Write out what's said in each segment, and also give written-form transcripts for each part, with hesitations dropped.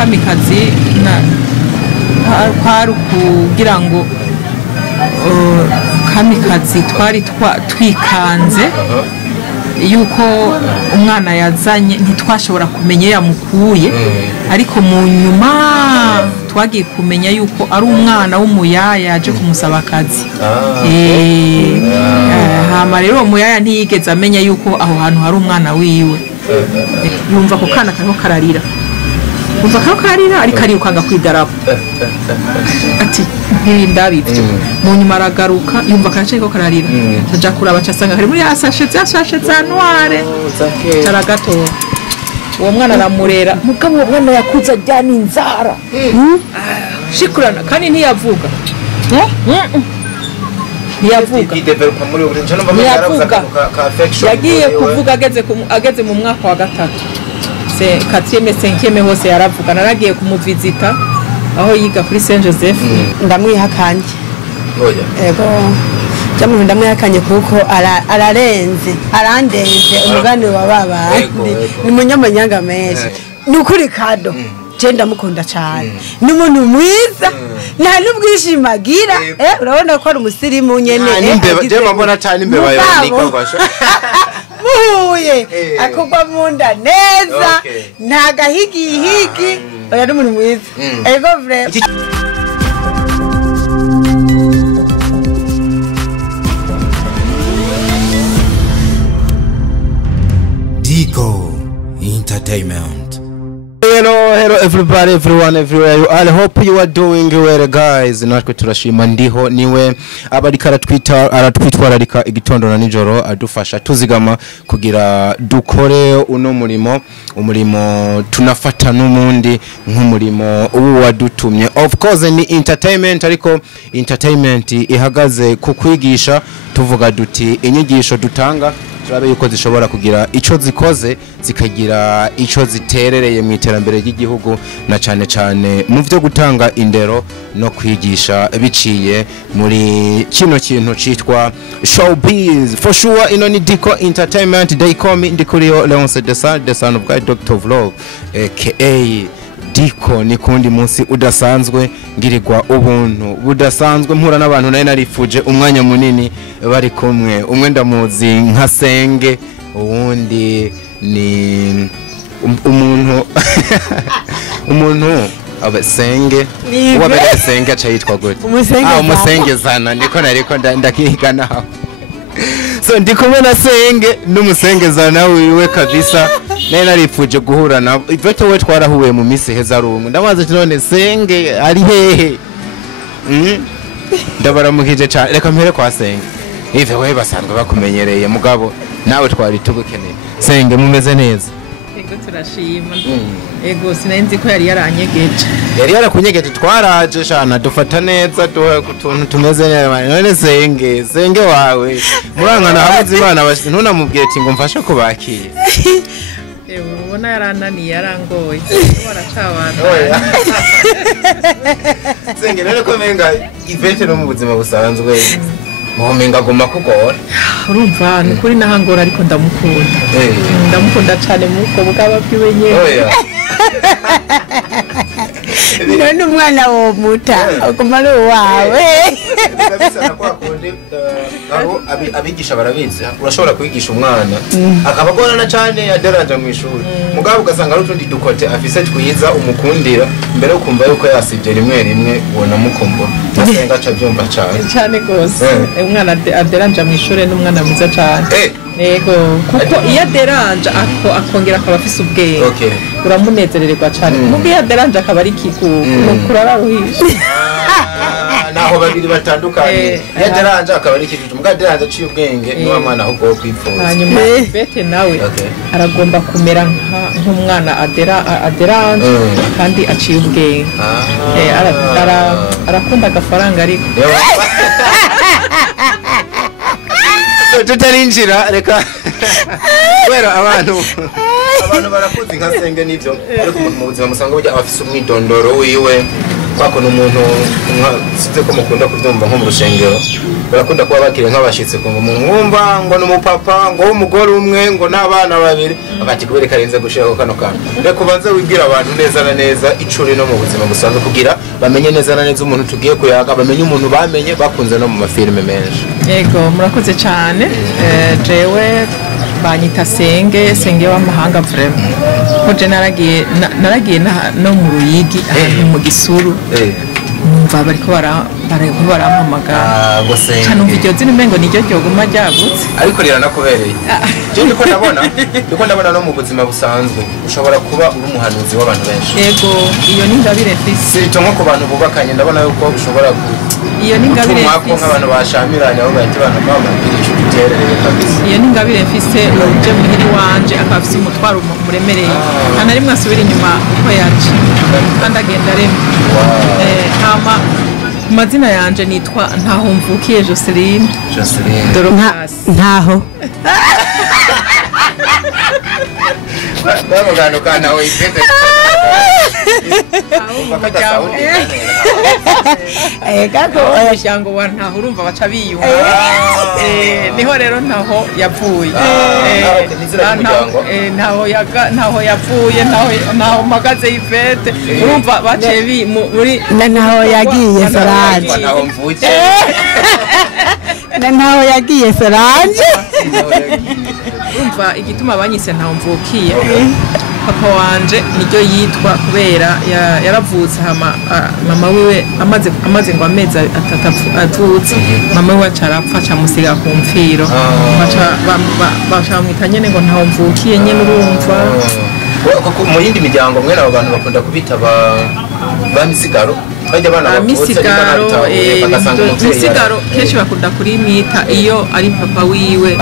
kamikazi kwari kugira ngo kamikazi twari twikanze yuko umwana yazanye ntitwashobora kumenya yamukuye ariko mu nyuma twagiye kumenya yuko ari umwana w'umuyaya yaje kumusaba akazi hama rero umuyaya ntiyigeze amenya yuko aho hantu hari umwana wiwe yumva ko kana karimo kararira ariko arikanga kwidarapo ati ndabivyo mu nyuma aragaruka yumva karace ko kararira aja kuraba cyasanga hari muri yasashe za noire caragatora uwo mwana aramurera mugabo uwo mwana yakuza ajyana inzara shikurana kandi ntiyavuga yagiye kuvuga ageze mu mwaka wa gatatu 4e 5e hose yaravuga naragiye kumuvizita aho yiga kuri Saint Joseph ndamwihakanye ego jamu ndamwihakanye kuko ararenze arandenze umugani wa babandi ni munyamanyanga menshi nukuri kado je ndamukunda cyane ni umuntu mwiza nta n'ubwishimagira urabona ko ari umusirimu nyene je mbona cyane imbeba yo nikangwasha muhuye akugwa munda neza nta gahigi oya ni umuntu mwiza ego vrai Dico Entertainment. Hello everybody, everyone, everywhere you are. I hope you are doing well, guys. Natwe turashima ndiho niwe abarika aratwitwararika igitondo na nijoro adufasha tuzigama kugira dukore uno umurimo tunafata n'umundi nk'umurimo ubu wadutumye. Of course ni entertainment, ariko entertainment ihagaze ku kwigisha, tuvuga duti inyigisho dutanga turabe yuko zishobora kugira ico zikoze zikagira ico ziterereye mu iterambere ry'igihugu na cyane mu byo gutanga indero no kwigisha biciye muri kino kintu citwa showbiz. For sure ino ni Dico Entertainment, they call me Ndikuriyo Leonce the son of God, Dr. of Love aka Dico. Ni kundi munsi udasanzwe ngirirwa ubuntu budasanzwe mpura n'abantu naye narifuje umwanya munini bari kumwe. Umwe ndamuzi nka Senge, uwundi ni umuntu Senge wabere Senge acayitwa gute umusenge zana niko nariko ndakigana aho. So ndikumwe na Senge n'umusengezana wiwe kabisa naye narifuje guhura na Ivete we twarahuye mu misi heza rungu ndabaza ati none Senge ari hehe ndabaramukije cyane. Reka mpere kwa Senge. Ive we basanzwe bakumenyereye mugabo nawe twari tugukeneye. Senge mumeze neza? Ego turashima. Ego sinenzi ko yari yaranyegeje. Yari yarakunyegeje twaraje shana dufata neza tuntu tumeze neza. None Senge wawe murangana habuze Imana bashyi ntunamubwiye ati ngo mfashe kubakira. Ubona yarananiye yarangoye baracabana. Senge rero ko menga Ivete no mu buzima busanzwe mumenga goma kugora. Urumva ni kuri nahangora ariko ndamukunda cyane mu bwo bwaba bwiwe nyene. none umwana wo muta akomari wawe kabisa kwa konde aho abigisha barabizi urashobora kwigisha umwana akabagorana cyane yaderanja mu ishuri mugabo ugasanga ari utundi dukote afise twiza umukundira mbere ukumva yuko yasivye rimwe ubona mukombo nasenga aca byumva cyane gose umwana aderanja mu ishuri n'umwana mwiza cyane. Ego kuko iya deranja akongera akaba afise ubwenge uramunezererwa cyane kuko iya deranja akaba ari kikuko kurararuhisha naho babiri batandukanye iya deranja akaba ari kikuko muga deranja ciye ubwenge no mwana ahubwo kwipfuza. Hanyuma Ivete nawe aragomba kumera nk'umwana aderanja kandi aciye ubwenge arakunda agafaranga ariko tutarinjira reka wera abantu barakuzi nka Senge nivyo ariko mu buzima musanga burya abafise umwidondoro wiwe kwako n'umuntu size ko mukunda kubyumva nko mu rushengero barakunda kuba bakire nk'abashitse ko umuntu mwumva ngo n'umupapa ngo umugore umwe ngo n'abana babiri akati kubereka renze gushiraho kano kantu reko banze wibwira abantu neza na neza icuri no mu buzima busanzwe kugira bamenye neza na neza umuntu tugiye kuyaga bamenye umuntu bamenye bakunze no mu mafilme menshi. Yego murakoze cyane jewe banyita senge w'amahanga vraiment ko je naragiye no mu Ruyigi mu Gisuru numva bariko barampamagara cyane umva iryo zina umengo niryo ryoguma ryagutse ariko riranakubereye je ndiko ndabona no mu buzima busanzwe ushobora kuba uri umuhanuzi w'abantu benshi. Yego iyo ni ingabire mfise cyo ku bantu bubakanye ndabona yuko ushobora iyo ni ingabire mfise nk'abantu bashamiranye aho bahita abantu bamabwira ico giterereye kabisa. Iyo ni ingabire mfise uje muhiri wanje akafise umutwaro muremereye ana rimwe asubira inyuma uko yaje kandi agenda reme hama mazina yanje nitwa ntaho mvukiye Joseline Dorocas ntaho Bamugano kana oifete kako umuryango wa ntaho urumva baca biyumva niho rero ntaho yavuye ntaho yavuye ntaho magaze ifete urumva bace muri ntaho yagiye Solange ntaho yagiye Solange urumva igituma banyise ntaho mvukiye papa wanje niryo yitwa kubera yaravutse mama wiwe amaze ngo amezi atatu avutse mama wiwe acarapfa camusiga ku mfiro baca bamwita nyene ngo ntaho mvukiye nyene urumva mu yindi miryango mwene abo bantu bakunda kubita ba misigaro bajya bana misigaro kenshi bakunda kurimwita iyo ari papa wiwe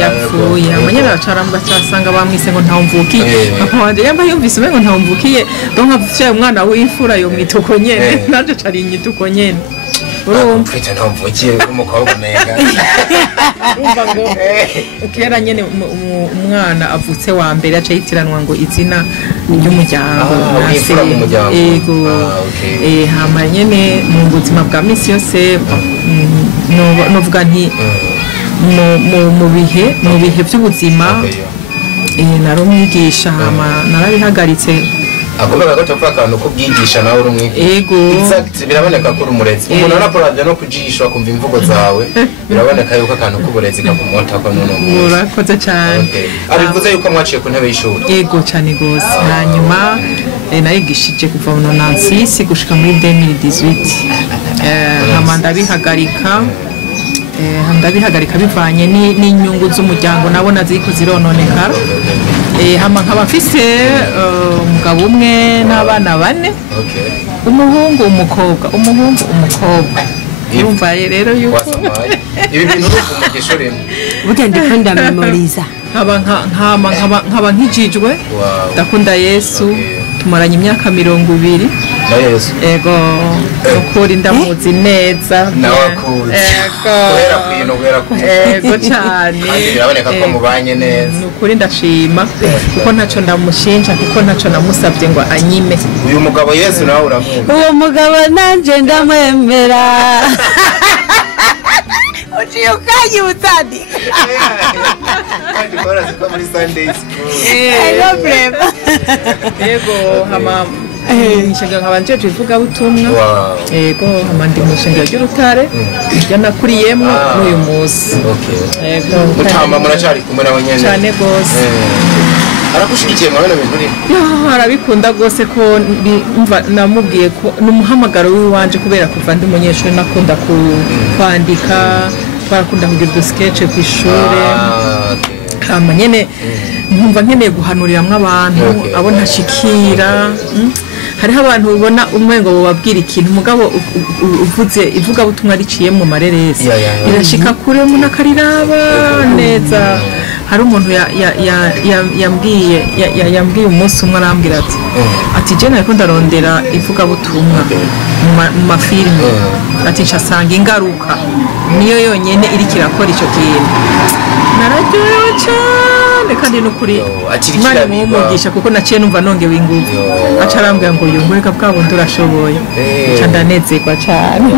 yapfuye amanyana bacaramba cyasanga bamwise ngo ntaho mvukiye papa wanje yamba yumvise umengo ntaho mvukiye donc afite umwana w'imfura yo mwituko nyene naje cari inyituko nyene urumva ntaho mvukiye umukobwa mega urumva ngo kera nyene umwana avutse wa mbere aca yitiranwa ngo izina ry'umuryango yego hama nyene mu buzima bwa misi yose novuga nti mu bihe by'ubuzima narumwigisha hama narabihagaritse agomba gatofa akantu ko byigisha nawe uri umwigisha. Yego biraboneka ko uri umurezi umuntu araporavya no kujishwa kumva imvugo zawe biraboneka yuko akantu k'uburezi kakumota ko none murakoze cyane abivuze yuko mwaciye ku ntebe y'ishuri. Yego cyane gose hanyuma narigishije kuva mu 96 gushika muri 2018 hama ndabihagarika bivanye n'inyungu z'umuryango nabona ziko zirononekara hama nkaba mfise umugabo umwe n'abana bane umuhungu umukobwa urumva rero yuko ibi bintu umugisha urimo burya ndikunda memoriza nkaba nkijijwe ndakunda Yesu tumaranye imyaka 20 na Yesu. Ego ukuri ndamuzi neza nawakuzi ego cyane biraboneka ko mubanye neza ukuri ndashima kuko ntaco ndamushinja kuko ntaco namusabye ngo anyime. Uyu mugabo Yesu nawe uramwumva? Uwo mugabo nanje ndamwemera uciye ukanyutadi kandi kora ziko muri Sunday school ego hama nishinga nkabanje tuvuga butumwa ego hama ndi mushinga y'urutare njya nakuriyemo n'uyu munsi ego mutamba muracari kumwe nawe nyene cyane gose arakushikiye mu bino bintu uri arabikunda gose ko umva namubwiye ko numuhamagaro w'iwanje kubera kuva ndi munyeshuri nakunda kwandika twarakunda kugira udusketch ku ishure hama nyene nkumva nkeneye guhanuriramwe abantu abo ntashikira hariho abantu ubona umwengo bababwira ikintu mugabo uvuze ivuga butumwa riciye mu mareresi irashika kure umuntu akariraba neza. Hari umuntu yambwiye umunsi umwe arambwira ati je nariko ndarondera ivuga butumwa mu mafilme ati ncasanga ingaruka niyo yonyene iri kirakora ico kintu nararyohewe cyane cyane kandi n'ukuri akiri Imana kirabiba. mumugisha kuko naciye numva nongewe ingufu aca arambwira ngo yungureka bwa bundi urashoboye nca ndanezerwa cyane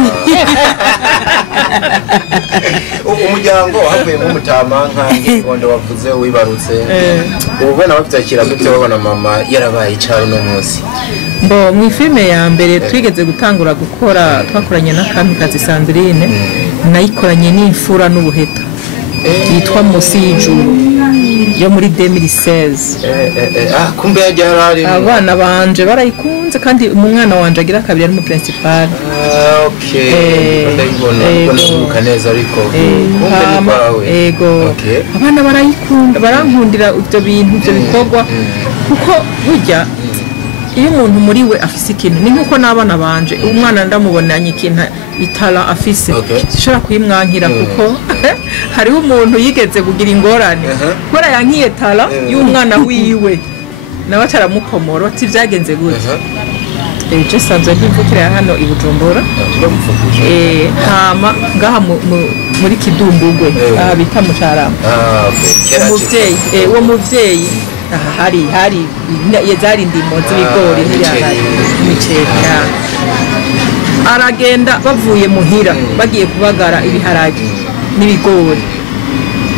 umuryango havuyemo umutamanka nk'igondo wavuze wibarutse ubu bwana babyakira gute babona mama yarabaye icari no munsi Mbo mu filme ya mbere twigeze gutangura gukora twakoranye na Kamikazi Sandrine nayikoranye n'imfura n'ubuheta yitwa Musi y'ijuru yo muri 2016 kumbe yajyarari abana banje barayikunze kandi umwana wanje agira kabiri ari mu principal okay ndabibona neza ariko kumbe ni kwawe ego abana barayikunda barankundira ibyo bintu ibyo bikorwa kuko burya iyo umuntu muri we afise ikintu ni nkuko n'abana banje umwana ndamubonanye ikintu itara afise sishobora kuyimwankira kuko hariho umuntu yigeze kugira ingorane kora yankiye tara y'umwana wiwe nawe ataramukomora ati byagenze gute je sanzwe ndivukira hano i Bujumbura hama ngaha muri Kidumbugwe bita mu Carama umuvyeyi uwo muvyeyi hari yazari ndimo z'ibigori n'imiceri aragenda bavuye muhira bagiye kubagara ibiharage n'ibigori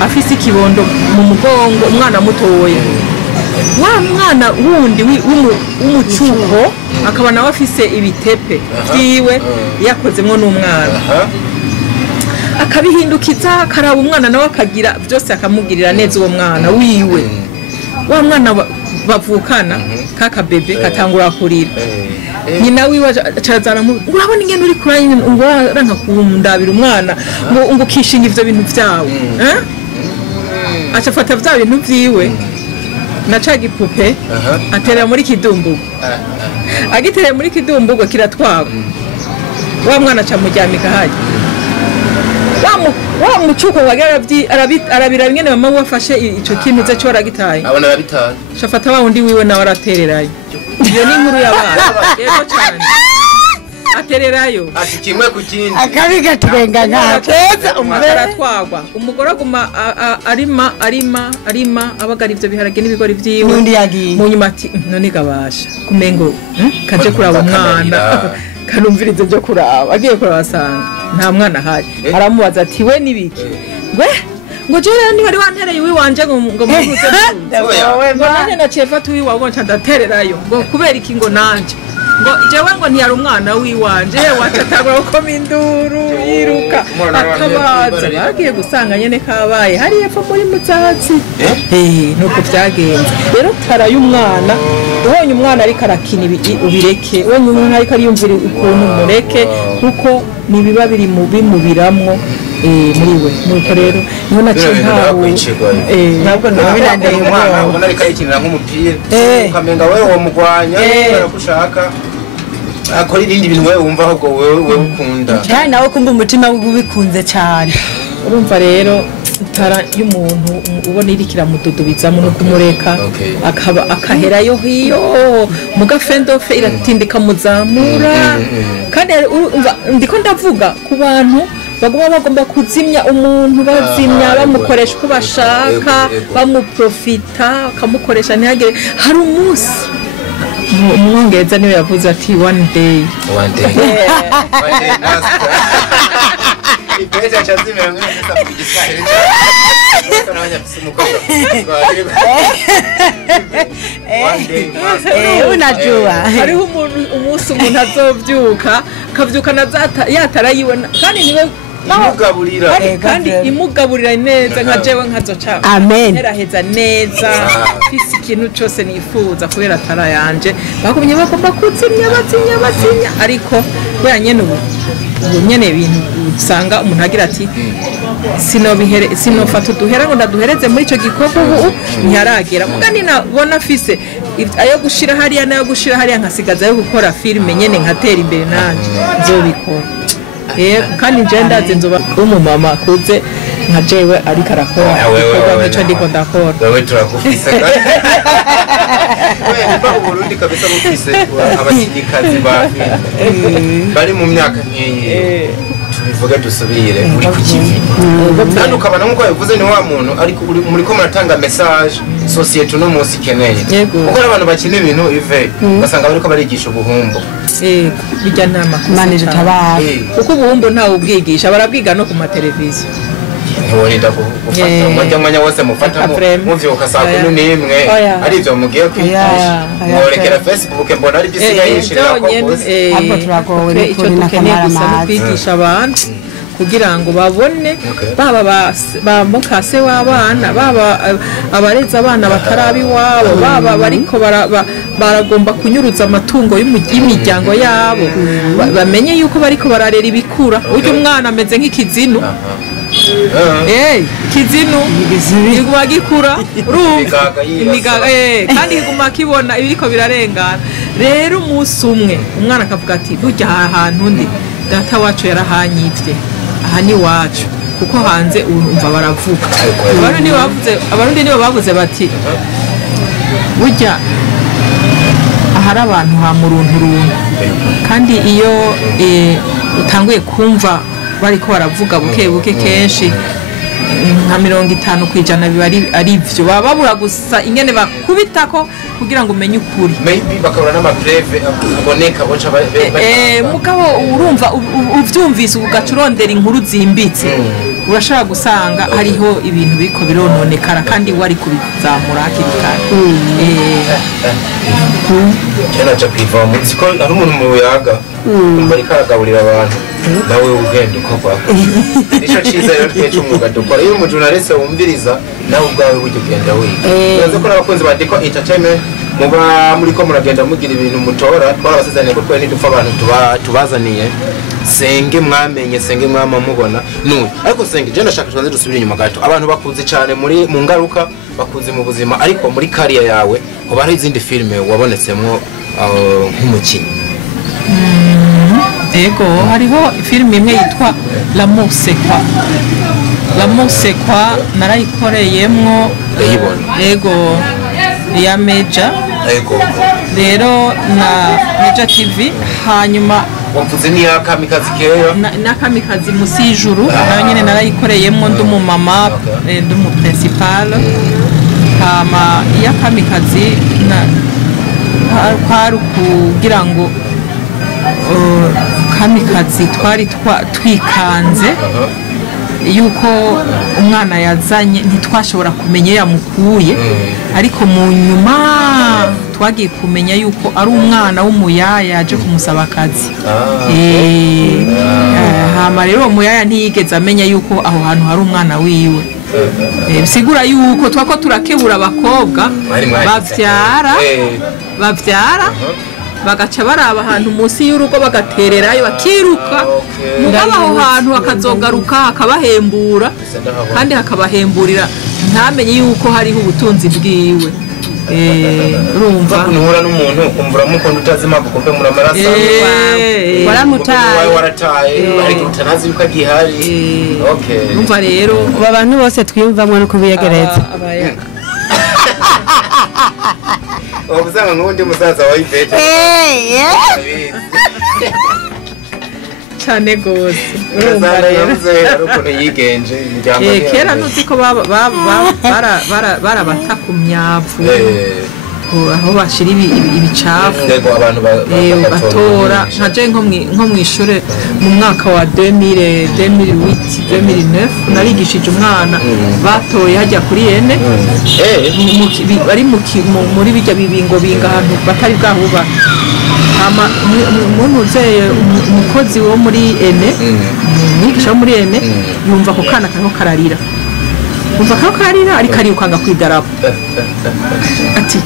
afise ikibondo mu mugongo umwana mutoya wa mwana wundi w'umucuko akaba nawe afise ibitepe byiwe yakozemwo n'umwana akabihindukiza akaraba umwana nawe akagira byose akamugirira neza uwo mwana wiwe wa mwana bavukana kaka bebe katangura kurira nyina wiwe acarazana urabona ingene uri kuranye ngo aranka kundabira umwana ngo ukishinga ivyo bintu vyawe acafata vya bintu vyiwe naca gipupe atera muri Kidumbugo agitereye muri Kidumbugo kiratwagwa wa mwana aca muryamika haje wa mucuko wagaravyi arabira bingene mama wafashe ico kintu ze cyo aragitaye abana babitaye shafata wa undi wiwe nawe aratererayo iyo ni inkuru y'abana yego cyane atererayo ati kimwe ku kindi akabiga turenga nkakeza aratwagwa umugore aguma arima abagara ivyo biharage n'ibigori vyiwe undi yagiye mu nyuma ati none gabasha kumengo kaje kuraba umwana kanumvirize byo kuraba agiye kurabasanga nta mwana ahari aramubaza ati we nibiki ngo jere ni wari wantereye wiwanje ngo muguze ngo nane na chefa tu wiwa ngo ndatererayo ngo kubera iki ngo nanje ngo jewe ngo ntiyari umwana wiwanje watatagura uko minduru yiruka akabaza bagiye gusanga nyene kabaye hari yepfo muri mutsatsi nuko byagenze rero taraye umwana ubonye umwana ariko arakina ubireke ubonye umwana ariko ariyumvira ukuntu mureke kuko nibiba biri mu bimubiramwo muri we nuko rero niho naciye ntabwo nabirandeye umwana ubona ariko ayikinira nk'umupira ukamenga wewe wamugwanya barakushaka akora ibindi bintu wewe wumva ahubwo wewe ukunda cyane nawe kumva umutima ubikunze cyane urumva rero tara y'umuntu ubona irikira mududubizamo no kumureka akaba akaherayo hiyo mugafendofe iratindika muzamura kandi ndiko ndavuga ku bantu bagomba kuzimya umuntu bazimya bamukoresha uko bashaka bamuprofita bakamukoresha ntihagire hari umunsi umwongereza niwe yavuze ati one day master ipeza chazimira mwese ku gisahiri kana abanyafisimuko one day master unajua hariho umunsi umuntu azovyuka kavyukana yatara yiwe kandi niwe imugaburira kandi imugaburira neza nka jewe nkazoca amen neraheza neza fisi ikintu cyose nifuza kubera tara yanje bakumye bagomba kuzimya bazinya ariko kubera nyene ubu nyene ibintu usanga umuntu agira ati sinofata uduhera ngo ndaduhereze muri ico gikorwa ubu ntiharagera mugani nabona fise ayo gushira hariya nayo gushira hariya nkasigaza yo gukora filime nyene nkatera imbere nanje nzobikora kandi nje ndaze nzoba umumama kuze nka jewe ariko arakora igikorwa nk'ico ndiko ndakora wewe turakufise wewe mba uburundi kabisa mufise abashikikazi bari mu myaka nk'iyi tubivuge dusubire uri ku kivi kandi ukabana nk'uko yabivuze ni wa muntu ariko muri ko muratanga message societe no munsi ikeneye kuko abantu bakeneye ibintu ive basanga bariko barigisha ubuhumbo bijya nama manije tabara kuko ubuhumbo ntawe ubwigisha barabwiga no ku mateleviziyo ntiworinda gufata umwanya wose mufatamo muvyuka saa 11 ari ivyo mugiye kwigisha mworekera Facebook mbona ari bisigaye yishirira ko bose ahubwo turagowe icyo dukeneye gusa no kwigisha abantu kugira ngo babone baba ba mukase w'abana baba abareza abana batarabi wabo baba bariko baragomba kunyuruza amatungo y'imiryango yabo bamenye yuko bariko bararera ibikura uyu mwana ameze nk'ikizinu kizinu iguma gikura kandi iguma kibona ibiriko birarengana rero umunsi umwe umwana akavuga ati burya ahantu ndi data wacu yarahanyivye aha ni wacu kuko hanze umva baravuga abarundi nibo bavuze bati burya ahari abantu ha murunturuntu kandi iyo utanguye kumva bariko baravuga buke kenshi nka 50% biba ari ivyo baba babura gusa ingene bakubitako kugira ngo umenye ukuri bakabura n'amabreve aboneka boca mugabo urumva uvyumvise ugacurondera inkuru zimbitse urashaka gusanga hariho ibintu biko birononekara kandi wari kubizamura hakiri kare cyane cyo kwiva mu ziko ari umuntu mu yaga bari karagaburira abantu nawe ugenda ukova nico ciza rero twecumwuga dukora iyo umujournaliste wumviriza nawe ubwawe ugenda wiga uraza ko n'abakunzi ba Diko Entertainment muba muri ko muragenda mugira ibintu mutora twabasezeranye ko twe ntidupfa abantu tubazaniye senge mwamenye senge mwama mubona nuyu ariko senge je ndashaka twanze dusubira inyuma gato abantu bakunze cyane muri mu ngaruka bakunze mu buzima ariko muri career yawe ko bari izindi filme wabonetsemwo nk'umukinnyi ego hariho filime imwe yitwa L'amour c'est quoi narayikoreyemwo ego ya Meja rero na Meja TV hanyuma wavuze ni ya Kamikazi keyo na Kamikazi musi y'ijuru nayo nyene narayikoreyemwo ndumu mama ndumu principal hama ya Kamikazi na kwari kugira ngo Kamikazi twari twikanze yuko umwana yazanye ntitwashobora kumenya yamukuye ariko mu nyuma twagiye kumenya yuko ari umwana w'umuyaya yaje kumusaba akazi hama rero umuyaya ntiyigeze amenya yuko aho hantu hari umwana wiwe bisigura yuko twako turakebura abakobwa bavyara bagaca baraba ahantu munsi y'urugo bagatererayo bakiruka mugabo aho hantu hakazogaruka hakabahembura kandi hakabahemburira ntamenye yuko hariho ubutunzi bwiwe urumva kunuhura n'umuntu kumvura mukunda utazima kukombe muri amaraso waramutaye warataye ariko utanazi yuko agihari urumva rero abantu bose twiyumvamwe no kubiyegereza ubuzanga n'undi musaza wa Ivete cyane gose urumva rero ukuntu yigenje kera nuzi ko barabata ku myavu aho bashira ibicafu abantu batora nkaje nko mw'ishure mu mwaka wa 2008-2009 narigishije umwana batoye hajya kuri ene bari muri bijya bibingo binga ahantu batari bwahuba hama umuntu umukozi wo muri ene mwigisha wo muri ene yumva ko kana karimo kararira umva ko karira ariko ariukanga kwidarapo ati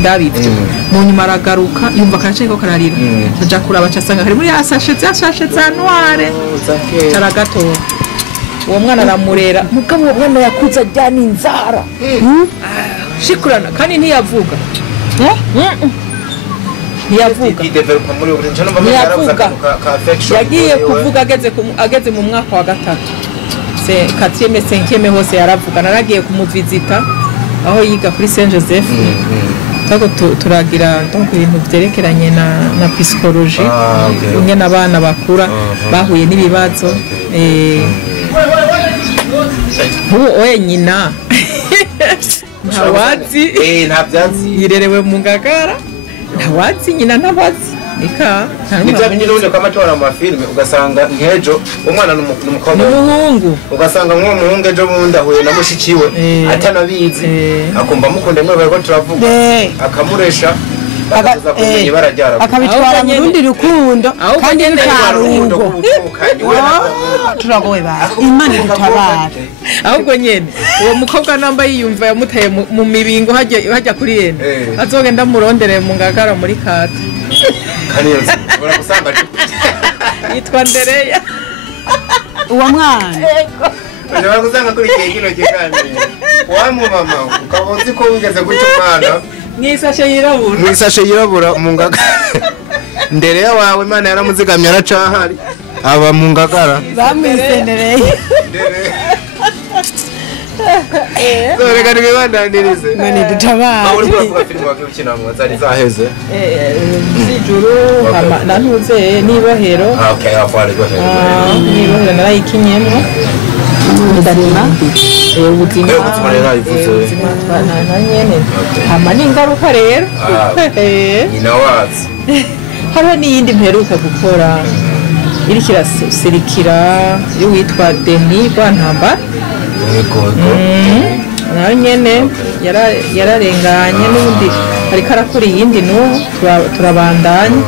ndabivyo mu nyuma aragaruka yumva karace ko kararira aja kuraba cyasanga kari muri asashe za noire caragatora uwo mwana aramurera mugabo uwo mwana yakuza ajyana inzara shikurana kandi ntiyavuga yagiye kuvuga ageze mu mwaka wa gatatu c'est 4e 5e hose yaravuga naragiye kumuvizita aho yiga kuri Saint Joseph twako turagira donc ibintu byerekeranye na psychologie ingene abana bakura bahuye n'ibibazo oye nyina ntawazi yirerewe mu Ngagara ntawazi nyina ntawazi nika nibyo nyine kwa matora mu filme ugasanga nkejo umwana n'umukobwa n'umuhungu ugasanga nk'umuhungu ejo bundi ahuye na mushikiwe atanabizi akumva mukunda mwe bariko turavuga akamuresha akabitwara mu rundi rukundo kandi rutarungo turagowe ba Imana itabara ahubwo nyene uwo mukobwa namba yiyumva yamutaye mu mibingo hajya kuri yene azogenda murondere mu Ngagara muri kata kaniyoze urakusanga yitwa Ndereya uwo mwana urakusanga kuri kino kiganiro wa mu mama ukabozi ko wigeze guca umwana mwisashe yirabura mu Ngagara Ndereya wawe Imana yaramuzigamye aracahari aba mu Ngagara bamwisendereye reka nibandanirize none dutabara aho uri kuvuga filime wakina mu zari zaheze Zijuru na ntuze nibohero okay afari gohero nibohero narayikinyemo ndarima ubuzima nyene hama n'ingaruka rero nyina wazi hariho n'iyindi mperuka gukora iriko irasirikira yo witwa Denis Bantamba nawe nyene yararenganye n'ubundi ariko arakora iyindi n'ubu turabandanya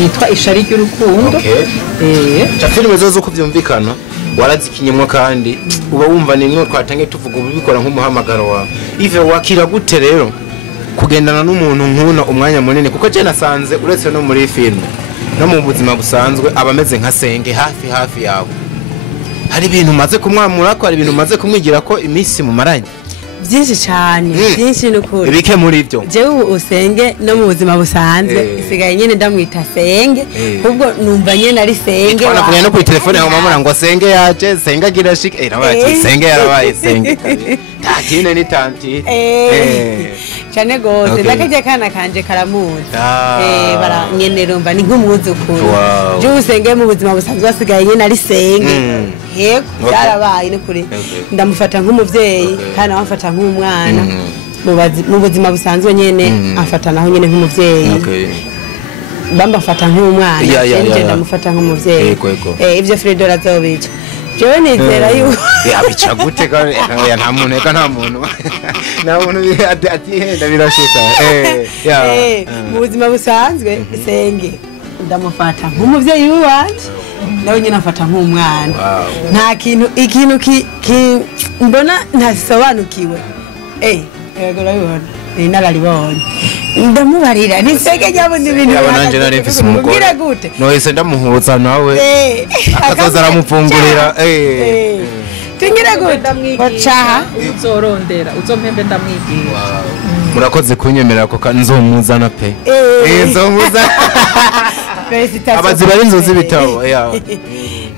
yitwa Ishari ry'urukundo filime zo kuvyumvikana warazikinyemo kandi uba wumva nimwe twatangiye tuvuga ubikora nk'umuhamagaro wawe ive wakira gute rero kugendana n'umuntu nk'uno umwanya munini kuko je nasanze uretse no muri filime no mu buzima busanzwe abameze nka senge hafi yawe hari ibintu maze kumwamura ko hari ibintu maze kumwigira ko iminsi mu maranye byinshi cyane byinshi n'ukuri ibike muri byo jewe usenge no mu buzima busanzwe isigaye nyene ndamwita senge ubwo numva nyene ari senge twanavuye no kuri telefone aho mamura ngo senge yaje senge agira shike nabaye senge yarabaye senge tatine ni tanti cyane gose nakaje kana kanje karamuzi bara nyene rumva ni nk'umwuzukuru je usenge mu buzima busanzwe asigaye nyene ari senge yego byarabaye ni kuri ndamufata nk'umuvyeyi kandi amfata nk'umwana mu buzima busanzwe nyene afata naho nyene nk'umuvyeyi bambafata nk'umwana nje ndamufata nk'umuvyeyi ivyo Fredo razobica jewe nizera yuko yabica gute kandi nta muntu nta muntu atihenda birashika mu buzima busanzwe senge ndamufata nk'umuvyeyi wanje nawe nyine afata nk'umwana nta ikintu mbona ntasobanukiwe yego urabibona nararibonye ndamubarira nisege nyabundi ibintu nanje nari mfise umugore gute nohise ndamuhuza nawe akazoza aramufungurira tingire gute ocaha uzorondera uzompembe ndamwigira murakoze kunyemerera ko nzomuzana pe nzomuzana abazi bari inzozi bitabo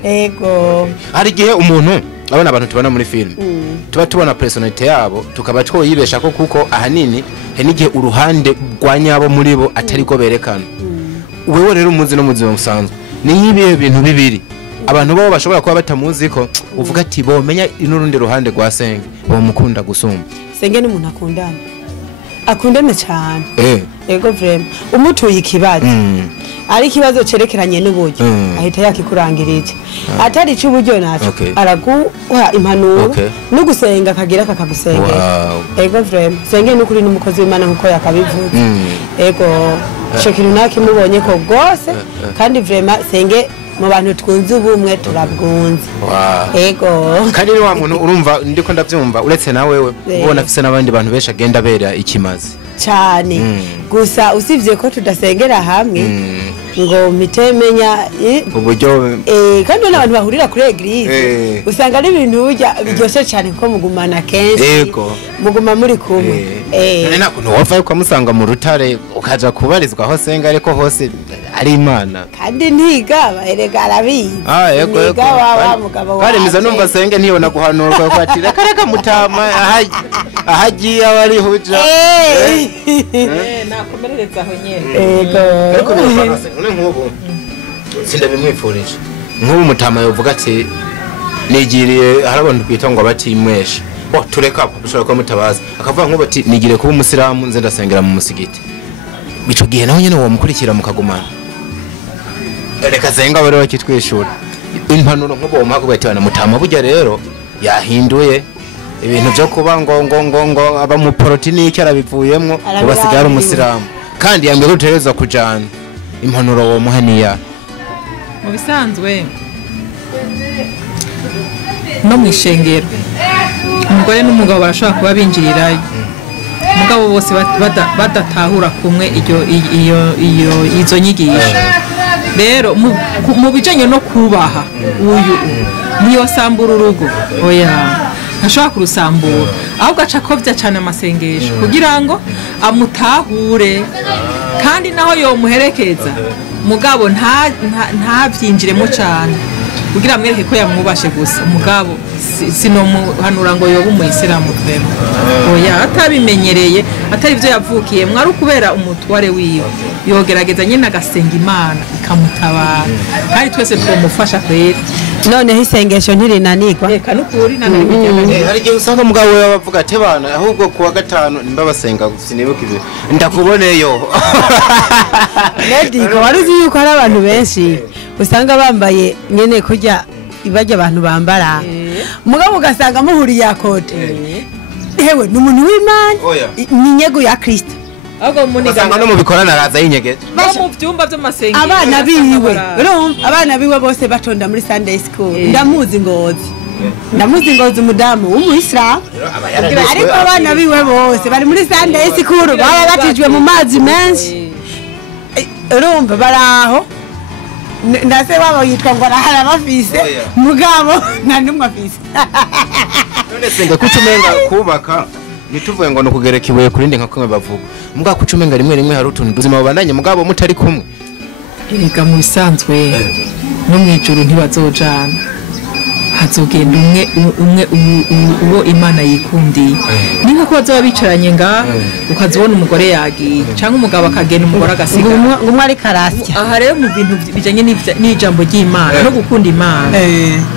ego hari igihe umuntu abana abantu tubona muri film tuba tubona personality yabo tukaba twoyibesha ko kuko ahanini he n'igihe uruhande rwa nyabo muri bo atari ko berekana wewe rero umuzi no muzima musanzwe ni ibihe bintu bibiri abantu bo bashobora kuba batamuzi ko uvuga ati bo menya inurundi ruhande rwa senge bo mukunda gusumba senge n'umuntu akundana cyane ego vraiment umutuye ikibazo ari ikibazo cerekeranye n'uburyo ahita yakikurangirije atari cy'uburyo naco araguha impanuro no gusenga kagira kakagusengera ego vraiment senge n'ukuri n'umukozi w'Imana nkuko yakabivuze ego cyo kintu nakimubonye ko gose kandi vraiment senge mu bantu twunze ubumwe turabwunze ego kandi ni wa muntu urumva ndiko ndavyumva uretse na wewe ubona afise n'abandi bantu besha agenda bera ikimazi cyane gusa usivye ko tudasengera hamwe ngo mitemenya uburyo kandi n'abantu bahurira kuri eglise usanga ari ibintu burya biryoshe cyane ko mugumana kenshi muguma muri kumwe none nakuntu wavayo kwamusanga mu rutare ukaja kubarizwa aho senga ariko hose ari Imana kandi ntigaba erega arabizi yego wa mugabo kandi miza numva senge ntiyona guhanurwa ko ati reka mutama ahagiye abari huja nakomerereza aho nyene ego ariko bifanase none nk'ubu sindabimwifurije nk'ubu mutama yovuga ati nigiriye hari abantu twita ngo abatimwesha tureka dushobora kuba mutabaza akavuga nk'ubu ati nigiriye kuba umusilamu nze ndasengera mu musigiti ico gihe naho nyene uwo mukurikira mukagumana reka zenga bari bakitwishura impanuro nk'ubu uwo muhago baitana mutama burya rero yahinduye ibintu byo kuba ngo aba mu proteinique arabivuyemwo ubasigara umusilamu kandi yambye gutereza kujana impanuro uwo muhaniya mu bisanzwe no mwishengero umugore n'umugabo barashobora kuba binjirirayo umugabo bose badatahura kumwe izo nyigisho rero mu bijanye no kubaha uyu niyo sambura urugo oya ntashobora kurusambura ahubwo aca akovya cane amasengesho kugira ngo amutahure kandi naho yomuherekeza mugabo ntavyinjiremo cane kugira amwereke ko yamwubashe gusa mugabo sinomuhanura ngo yoba umuyisilamu twema oya atabimenyereye atari ivyo yavukiye mwari kubera umutware wiwe yogerageza nyene agasenga Imana ikamutabara kandi twese twomufasha kwera noneho isengesho ntirinanirwa reka nukuri nananirwa hari igihe usanga umugabo we bavuga ati bana ahubwo kuwa gatanu nimba basenga sinibuka ibi ndakuboneyo Nediko waruzi yuko hari abantu benshi usanga bambaye nyene kurya ibajya abantu bambara mugabo ugasanga muhuriye akote hewe n'umuntu w'Imana ni nyego ya Kristo ahubwo muniga no mubikorana araza yinyegeje mu byumba by'amasengero abana biwe bose batonda muri Sunday school ndamuzi ngozi umudamu w'umuyisilamu ariko abana biwe bose bari muri Sunday school baba batijwe mu mazi menshi urumva baraho ndase wabo yitwa ngo arahara bafise mugabo nta numwe afise none senga kucumenga kubaka nituvuye ngo nukugereka ibuye kurindi nka kumwe bavuga mugabo kucumenga rimwe hari utuntu duzima babandanye mugabo mutari kumwe erega mu bisanzwe no mwijuru ntibazojana hazogenda umwe uwo Imana yikundiye ni nko bazoba bicaranye nga ukazibona umugore yagiye cyangwa umugabo akagenda umugore agasiga ngumwe ari karasya aha rero mu bintu bijanye n'ijambo ry'Imana no gukunda Imana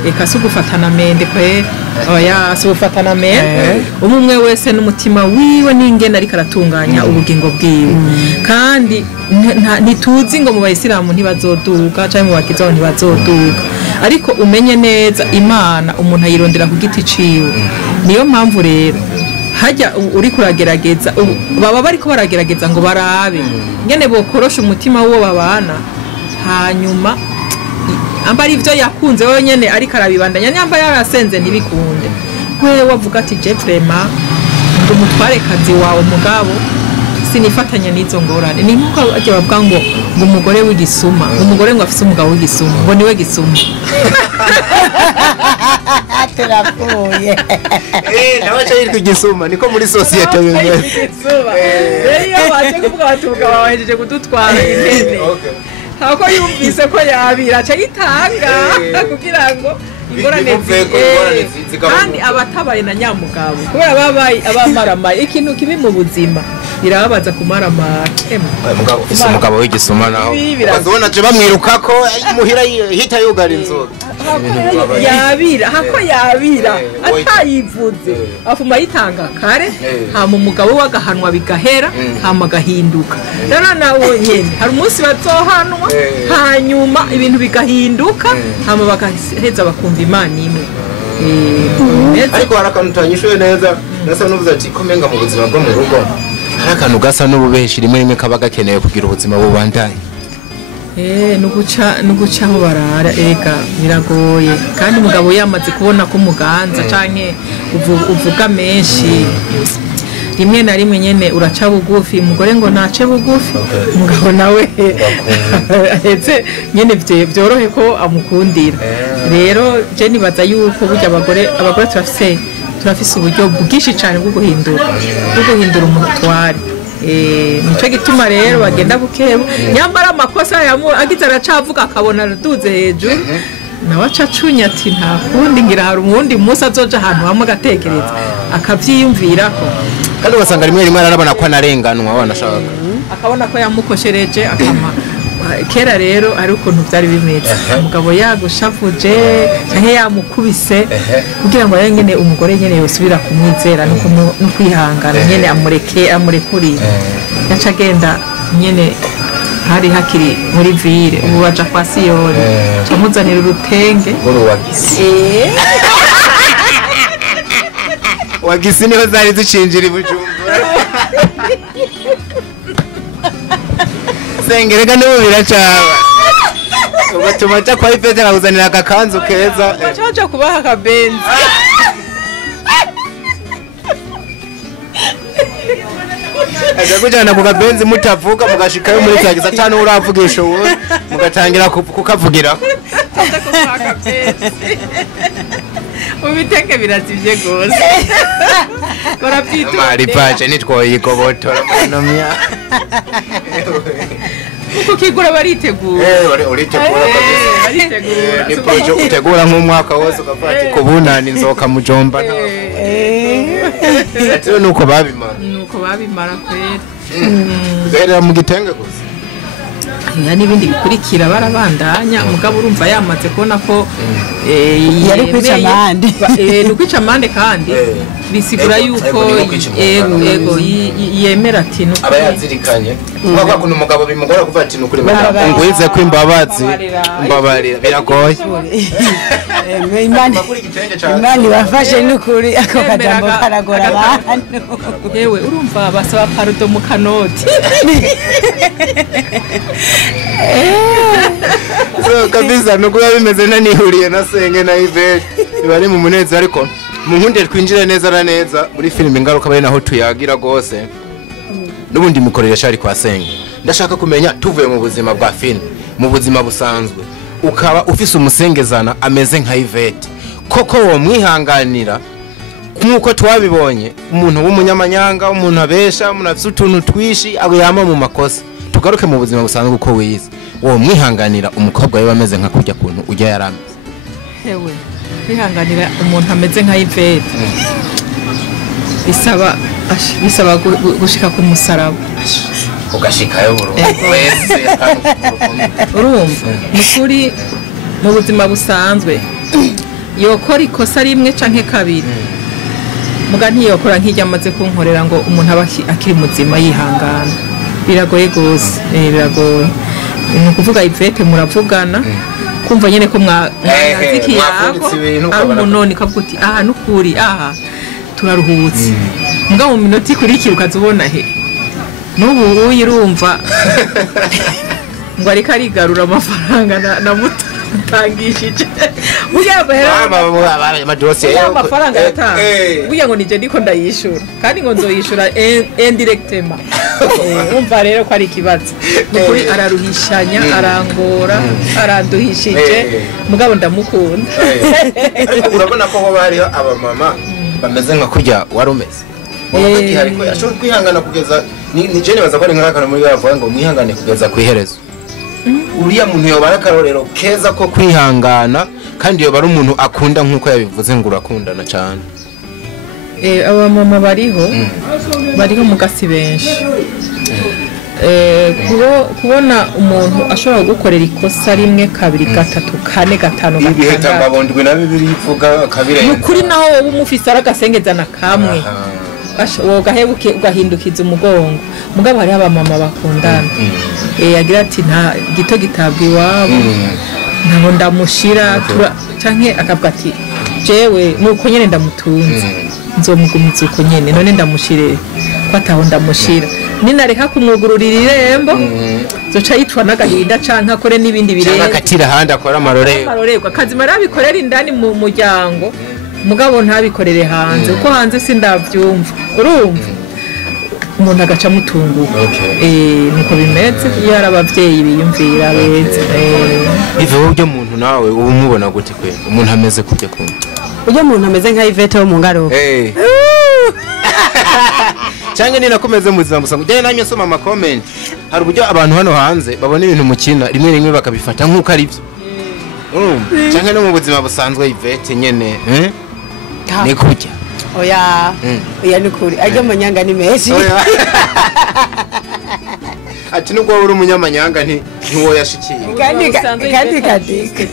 eka se gufatana mende kwe oya se gufatana mende umwe wese n'umutima wiwe n'ingene ariko aratunganya ubugingo bwiwe kandi ntituzi ngo mu bayisilamu ntibazoduka cyangwa mu bakizo ntibazoduka ariko umenye neza Imana umuntu ayirondera ku giti ciwe niyo mpamvu rero hajya uri kuragerageza baba bariko baragerageza ngo barabe ngene bokorosha umutima wo babana hanyuma amba ari ivyo yakunze wewe nyene ariko arabibandanya nyamba yarasenze ntibikunde wewe wavuga ati je vraiment ngo mutware kazi wawe mugabo sinifatanya n'izo ngorane ni nkuko ajya bavuga ngo umugore w'igisuma umugore ngo afise umugabo w'igisuma ngo niwe gisuma terapuye nawe cyari kugisuma niko muri societe bimeze rero baje kuvuga batuga bahejeje kudutwara intene hako yumvise ko yabira aca yitanga kugira ngo ingorane kandi abatabaye na nyamugabo kubera babaye abamaramaye ikintu kibi mu buzima birababaza kumaramara mugabo ufise umugabo w'igisuma naho bazobona je bamwirukako muhira hita yugara inzoga yabira atayivuze afuma yitanga kare hama umugabo wagahanwa bigahera hama gahinduka rero nawe nyene hari umunsi bazohanwa hanyuma ibintu bigahinduka hama bagaheza bakumva Imana imwe ariko harakanutanyishuye neza nasa nuvuze ati komenga mu buzima bwo mu rugo harakantu gasa n'ububeshi rimwe kaba gakeneye kugira ubuzima bubandanye nuguca aho barara ega biragoye kandi umugabo yamaze kubona ko umuganza canke uvuga menshi rimwe na rimwe nyene uraca bugufi umugore ngo nace bugufi umugabo nawe ahetse nyene byorohe ko amukundira rero je nibaza yuko burya abagore turafise uburyo bwinshi cyane bwo guhindura umutware nico gituma rero bagenda bukebu nyambara amakosa agize aracavuga akabona araduze hejuru nawe acacunya ati nta kundi ngira hari umundi munsi azoja ahantu hamwe agatekereza akavyiyumvirako kandi ugasanga rimwe rimwe arabona ko anarenganwa wanashaka akabona ko yamukoshereje akama kera rero ari ukuntu byari bimeze umugabo yagushavuje canke yamukubise kugira ngo nyene umugore nyene yosubira kumwizera no kwihangana nyene amurekurira yaca agenda nyene hari hakiri muri ville ubu baja kwa Siyoni camuzanira urutenge wagisi niho zari zicinjira ibujumbura sengerega n'ubu biracaba ugatuma aca kwa Ivete akakuzanira akakanzu keza aca kubaha akabenzi aja kujana ku kabenzi mutavuga mugashikayo muri tagisa cyane uravugisha uwo mugatangira kukavugira ubiteke birazivye gose baravyita mari pace nitwoyigobotora nomya uko kigura baritegura uritegura kabisa ni projo utegura nk'umwaka wose ukafati kubunani nzoka mujomba ati nuko babimara kweri rero mu gitenge gusa ya n'ibindi bikurikira barabandanya umugabo urumva yamaze kubona ko yari kwica amande nukwica amande kandi bisigura yuko yego yemera ati nuko abayazirikanye kwa kuno umugabo bimugora kuva ati nukuri ngwize ko imbabazi biragoye imani bafashe nukuri ako kajambo karagora abantu yewe urumva basaba pardon mu kanoti kabisa nuko bimeze nanihuriye na Senge na Ivete bari mu munezi ariko mu nkunde twinjire neza na neza muri filime ingaruka bari naho tuyagira gose nubundi mukorera shari kwa Senge ndashaka kumenya tuvuye mu buzima bwa filime mu buzima busanzwe ukaba ufise umusengezana ameze nka Ivete koko wo mwihanganira nkuko twabibonye umuntu w'umunyamanyanga umuntu abesha umuntu afite utuntu twishi abo yama mu makosa tugaruke mu buzima busanzwe uko wize wo mwihanganira umukobwa we bameze nka kujya kuntu ujya yarameze hewe kwihanganira umuntu ameze nka Ivete bisaba gushika ku musaraba ugashikayo wese urumva mukuri mu buzima busanzwe yokora ikosa rimwe canke kabiri muga ntiyokora nk'ijya amaze kunkorera ngo umuntu aba akiri muzima yihangana biragoye gose biragoye ni ukuvuga Ivete muravugana kumva nyene ko mwazikiye ako ari umunoni kavuga uti aha nukuri aha turaruhutse muga mu minota ikurikira ukazubona he n'ubu uyirumva ngo ariko arigarura amafaranga na muto tangishije buya amafaranga yatanga buya ngo nije ndiko ndayishura kandi ngo nzoyishura indirectement umva rero ko ari kibazo nukuri araruhishanya arangora aranduhishije mugabo ndamukunda urabona ko ho bari aba mama bameze nka kujya warumeze wabati hariko ashobora kwihangana kugeza ni jene baza ko ari nk'akana muri bavuga ngo mwihangane kugeza kwiherezo uriya muntu yobara karorero keza ko kwihangana kandi yobara umuntu akunda nkuko yabivuze ngo urakundana cyane aba mama bariho mugasi benshi kubona umuntu ashobora gukorera ikosa rimwe kabiri gatatu kane gatanu gatandatu mabondwe na bibiri ivuga kabire nukuri naho wowe umufise aragasengezana kamwe wogahebuke ugahindukiza umugongo mugabo hari aba mama bakundana yagira ati nta gito gitabwa iwabo ntaho ndamushira canke akavuga ati jewe nuko nyene ndamutunze nzomugumiza uko nyene none ndamushire ko ataho ndamushira ninareka kumwugururira irembo zoca yitwa n'agahinda canke akore n'ibindi bireba akatira handi akora amarorerwa akazima rabikorera indani mu muryango mugabo ntabikorere hanze uko hanze sindavyumva urumva umuntu agaca mutunguka nuko bimeze iyo ari abavyeyi biyumvira beza ivuye byo muntu nawe ubu mubona gute kwe umuntu ameze kujya kumva ujye muntu ameze nka Ivete wo mu ngaruka cyangwa ni nakomeze mu buzima busanzwe je namye soma ama comment hari uburyo abantu hano hanze babona ibintu mukina rimwe rimwe bakabifata nkuko ari byo canke no mu buzima busanzwe Yvette nyene ni kurya oya ni kuri ajya amanyanga ni menshi ati nubwo uri umunyamanyanga ntiwo yashikiye kandi kadike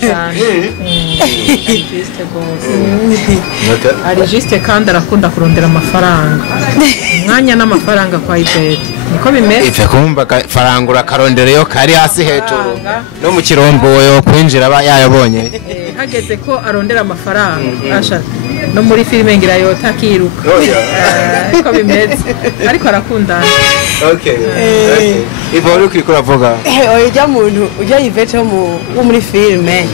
ari juste kandi arakunda kurondera amafaranga umwanya n'amafaranga kwa Yvette niko bimeze ife kumva farangura karondereyo kari hasi hejuru no mu kirombo yo kwinjira yayabonye hageze ko arondera amafaranga asha no muri filime ngira yota kiruka niko bimeze ariko arakundana ivo uri kwikora vuga ujya muntu ujya Yvette wo muri filime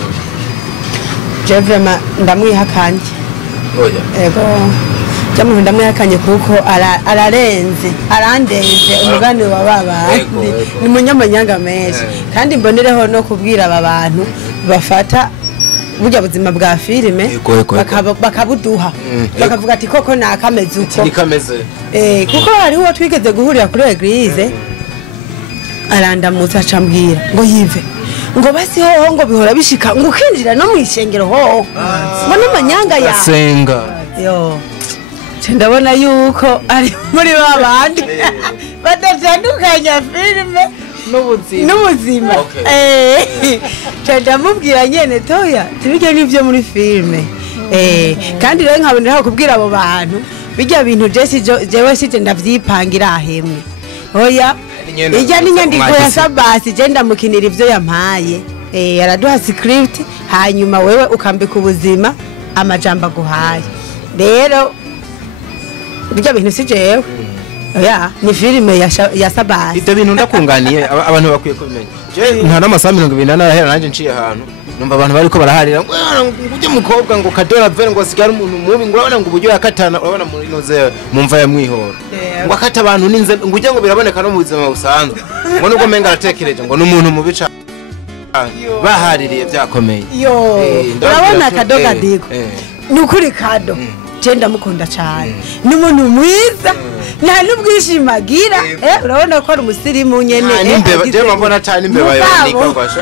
je vraiment ndamwihakanye ego jya muntu ndamwihakanye kuko ararenze arandenze umugani wa babandi ni umunyamanyanga menshi kandi mbonereho no kubwira aba bantu bafata burya buzima bwa filime bakabuduha bakavuga ati koko nakameze uko kuko hariho uwo twigeze guhurira kuri eglise arandamutse acambwira ngo yive ngo basi hoho ngo bihora bishika ngo ukinjira no mwishengero hoho ngo n'amanyanga ya senga yo ndabona yuko ari muri babandi badatandukanya filime n'ubuzima ndamubwira nyene toya tubige n'ivyo muri filime kandi rero nkaboneraho kubwira abo bantu bijya bintu jewe sije ndavyipangira ahemwe oya ijya n'inyandiko ya Sabasi je ndamukinira ivyo yampaye araduha script hanyuma wewe ukambika ubuzima amajambo aguhaye rero bijya bintu sijewe oya ni filime ya Sabasi ibyo bintu ndakunganiye abantu bakwiye kubimenya je nta n'amasaha 20 narahera nanje nciye ahantu numva abantu bariko baraharira ngo uje mukobwa ngo kadora vere ngo sigara umuntu mubi ngo urabona ngo uburyo yakatana urabona muri noze mumva ya mwihoro ngo akata abantu ninze ngo uje ngo biraboneka no mu buzima busanzwe ngo nuko menga aratekereje ngo n'umuntu mubica bahaririye byakomeye urabona kadoga diko nukuri kado genda mukunda cyane ni umuntu mwiza nta n'ubwishimagira urabona ko ari umusirimu nyene nimbeba je mbona cyane imbeba yonika kwasha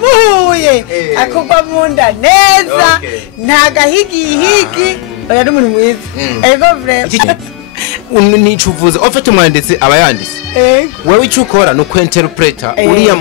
muhuye akugwa munda neza nta gahigihigi oya n'umuntu mwiza ego vraiment nicuvuze ofite umwanditsi abayanditse wewe icyo ukora no kwinterpreta uriya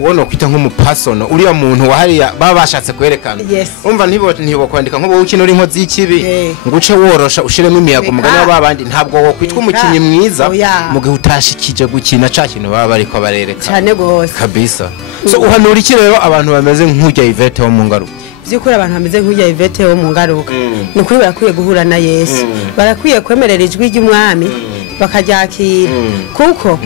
wono kwita nk'umupasono uriya muntu wahariya baba bashatse kwerekana umva ntibo kwandika nk'ubu ukino uri inkozi y'ikibi nguce worosha ushiremo imiyago mugana w'abandi ntabwo wo kwitwa umukinyi mwiza mu gihe utashikije gukina ca kintu baba bariko barereka cyane gose kabisa so uhanura iki rero abantu bameze nk'ujya Yvette wo mu ngaruka byukuri abantu bameze nk'ujya Yvette wo mu ngaruka ni ukuri barakwiye guhura na Yesu barakwiye kwemerera ijwi ry'umwami bakaryakira kuko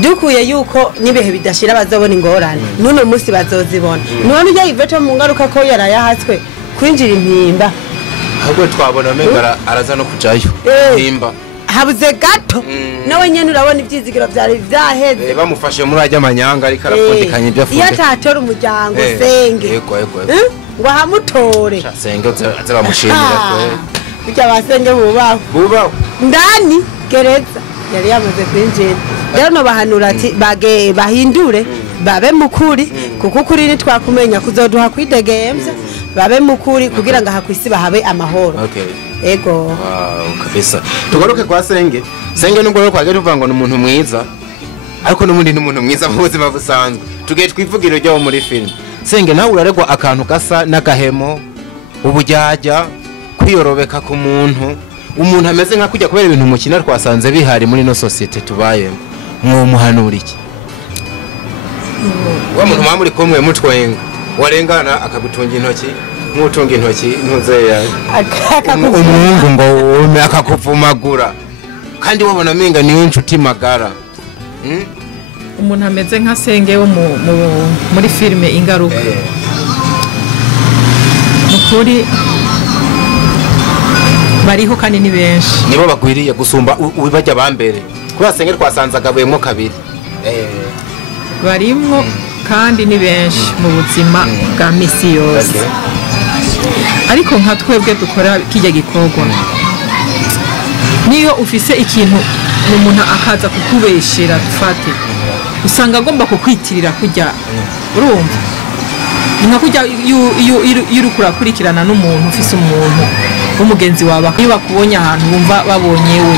dukuye yuko nibihe bidashira bazobona ingorane none munsi bazozibona none ujya Yvette mu ngaruka ko yarayahatswe kwinjira impimba ahubwo twabona membara araza no kujayo impimba habuze gato nawe nyene urabona ibyizigiro byari byaheze bamufashe muri ajya amanyanga ariko arafundikanya ibyo afunde yatatora umuryango senge ngo hamutore senge azabamushimira kwe basenge bubaho ndani gereza yari yamaze kwinjira rero no bahanura ati bahindure babe mukuri kuko kuri ni twakumenya kuzoduha kwidegemvya babe mukuri kugira ngo hakwisi bahabe amahoro ego kabisa tugaruke kwa senge nubwo rero kwagera uvuga ngo n'umuntu mwiza ariko n'umundi n'umuntu mwiza mu buzima busanzwe tugiye twivugiro ryo muri film senge nawe uraregwa akantu gasa n'agahemo ubujyajya kwiyorobeka ku muntu umuntu ameze nka kujya kubera ibintu mukina twasanze bihari muri no societe tubayemo muhanura iki wa muntu mwamuri komwe mutwenga warengana akagutunga intoki mutunga intoki ntuzeya umuhungu ngo ume akakuvumagura kandi wabona menga niwe nshuti magara umuntu ameze nka senge wo muri filime ingaruka nukuri bariho kandi ni benshi nibo bagwiriye gusumba ubajya bambere kuri senge twasanze agabuyemo kabiri barimo kandi ni benshi mu buzima bwa misi yose ariko nka twebwe dukora kijya gikorwa niyo ufise ikintu umuntu akaza kukubeshera dufate usanga agomba kukwitirira kujya urumva ni nka kujya iyo uri kurakurikirana n'umuntu ufise umuntu w'umugenzi wawe iyo bakubonye ahantu bumva babonye we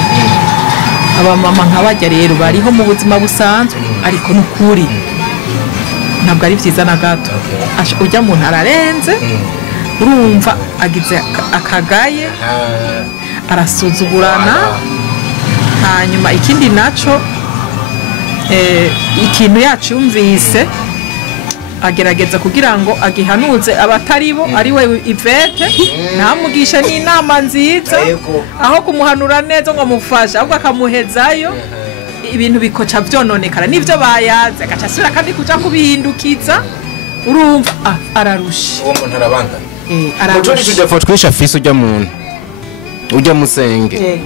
abamama nk'abajya rero bariho mu buzima busanzwe ariko n'ukuri ntabwo ari byiza na gato ujya mu ntara arenze urumva agize akagaye arasuzugurana hanyuma ikindi naco ikintu yacu yumvise agerageza kugira ngo agihanuze abataribo ari we Ivete ntamugisha n'inama nziza aho kumuhanura neza ngo amufashe ahubwo akamuhezayo ibintu bikoca vyononekara nivyo bayaze agaca asubira kandi kuja kubihindukiza urumva ararusha uwo muntu arabanga ararusha tujya twisha fisi ujya muntu ujya musenge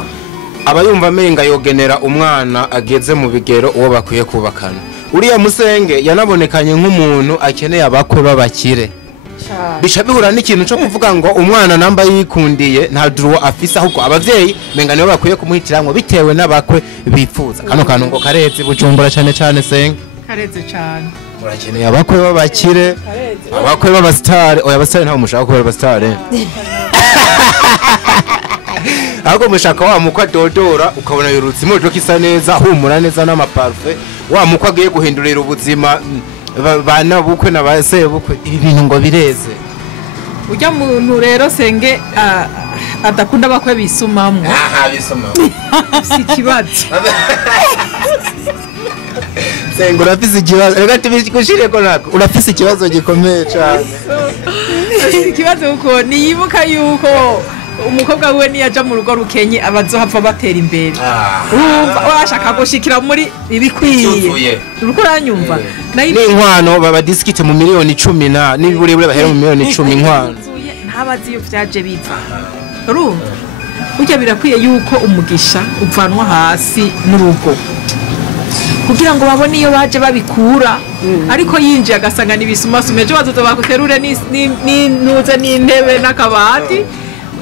aba yumva amenga yogenera umwana ageze mu bigero uwo bakwiye kubakana uriya musenge yanabonekanye nk'umuntu akeneye abakwe babakire bisha bihura n'ikintu cyo kuvuga ngo umwana namba yikundiye nta duruwa afisa ahubwo abavyeyi menga nibo bakwiye kumuhitiramwo bitewe n'abakwe bifuza kano kantu ngo kareze Bujumbura cyane cyane senge kareze cyane murakeneye abakwe babakire abakwe b'abastare oya abastare ntaho mushaka kubera abastare ahubwo mushaka wa mukwa dodora ukabona yurutse imodoka isa neza humura neza n'amaparfait wa mukwa agiye guhindurira ubuzima bana bukwe na base bukwe ibi bintu ngo bireze ujya muntu rero senge adakunda bakwe bisumamwe bisumamwe si kibazo senge urafise ikibazo reka tubikushire ko nako urafise ikibazo gikomeye cyane ikibazo uko niyibuka yuko umukobwa we niyaja mu rugo rukenye abazohava batera imbere urumva washaka gushikira muri ibikwiye uruko uranyumva n'inkwano baba diskite mu miliyoni 10 na niburebure bahera mu miliyoni 10 inkwano ntabazi iyo vyaje biva urumva ujya birakwiye yuko umugisha uvanwa hasi n'urugo kugira ngo babone iyo baje babikura ariko yinjiye agasanga nibisumasume ejo bazoza baguterure n'intuze n'intebe n'akabati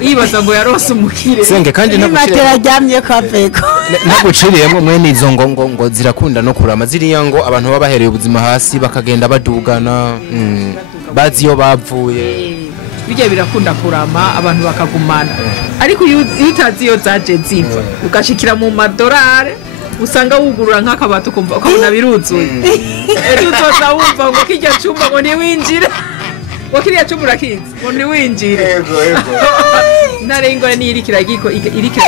yibaza ngo yarose umukire senge kandi matera ryamye kaveko naguciriyemo mwene izo ngo zirakunda no kurama ziriya ngo abantu babahereye ubuzima hasi bakagenda badugana bazi iyo bavuye bijya birakunda kurama abantu bakagumana ariko iyo utazi iyo zaje ziva ugashikira mu madorare usanga wugurura nk'akabati ukumva ukabona biruzuye ejo uzoza wumva ngo kijya cyumba ngo niwinjire wakiriya chumura kids ngo winjire yego narengore ni irikira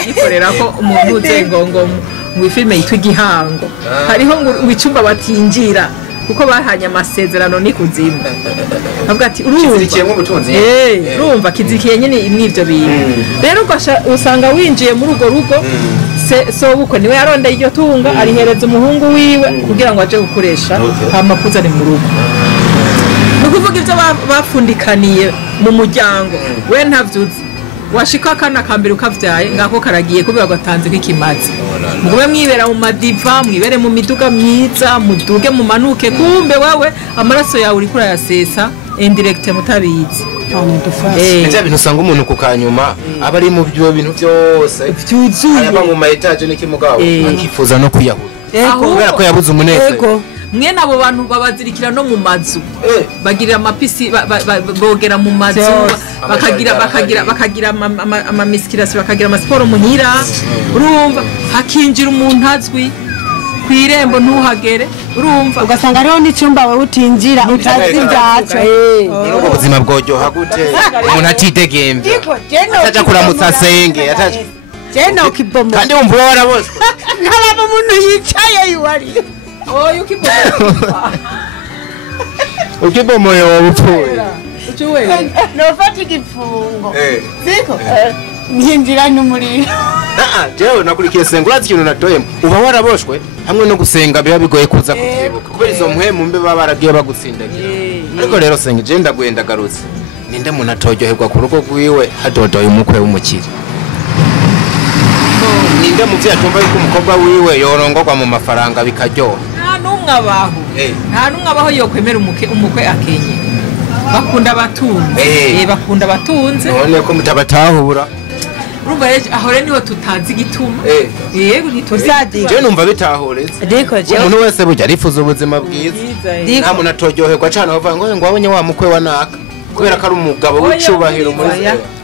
gikorera ko umuntu uzengongo mu filme yitwa Igihango hariho ngo icumba batinjira kuko bahanye amasezerano ni kuzimu avuga ati urumva ubutunzi urumva kizikiye nyine imwivyo bintu rero usanga winjiye muri ugo rugo so buko niwe yarondeye iryo tunga arihereza umuhungu wiwe kugira ngo aje gukoresha hamakuza ari mu rugo nukuvuga ivyo bafundikaniye mu muryango we ntavyuzi washika kana kambere ukavyaye ngako karagiye kubera gatanze k'ikimazi mugube mwibera mu madiva mwibere mu miduga myiza muduge mu manuke kumbe wawe amaraso yawe uri kurayasesa indirect mutabizi nje bintu usanga umuntu kukanyuma aba ari mu byo bintu byose vyuzuye aba mu ma etage n'ikimugabo akifuza no kuyahura kubera ko yabuze umunezero mwene abo bantu babazirikira no mu mazu bagirira amapisi bogera mu mazu bakagira amamiskirasi bakagira amasiporo muhira urumva hakinjira umuntu azwi kwirembo ntuhagere urumva ugasanga ariho n'icumba wewe utinjira utazi byacu ubwo buzima bworyoha gute umuntu atidegemvye ataja kuramutsa senge ataja jena ukibomo kandi umva warabose nk'aba umuntu yicaye yuwari ukibomo yo upfuye ucuwe nofata igifungo siko nginjira n'umuriro jewe nakurikiye senga urazi ikintu natoyemo uba waraboshwe hamwe no gusenga biba bigoye kuza kutibuka kubera izo mpwemu mbe baba baragiye bagutsindagira ariko rero senga je ndagwenda garutse ninde muntu atoryoherwa ku rugo rwiwe hadodoye umukwe w'umukire ninde muvyo atumva yuko umukobwa wiwe yorongorwa mu mafaranga bikaryoha nta numwe abaho yokwemera umukwe akenye bakunda batunze bakunda batunze none ko mutabatahura urumva rero aho rero niho tutazi igituma yego ntituzi je numva bitahoretse Diko je umuntu wese burya arifuza ubuzima bwiza nta muntu atoryoherwa cyane bavuga ngo wabonye wa mukwe wa naka kubera ko ari umugabo w'icubahiro muri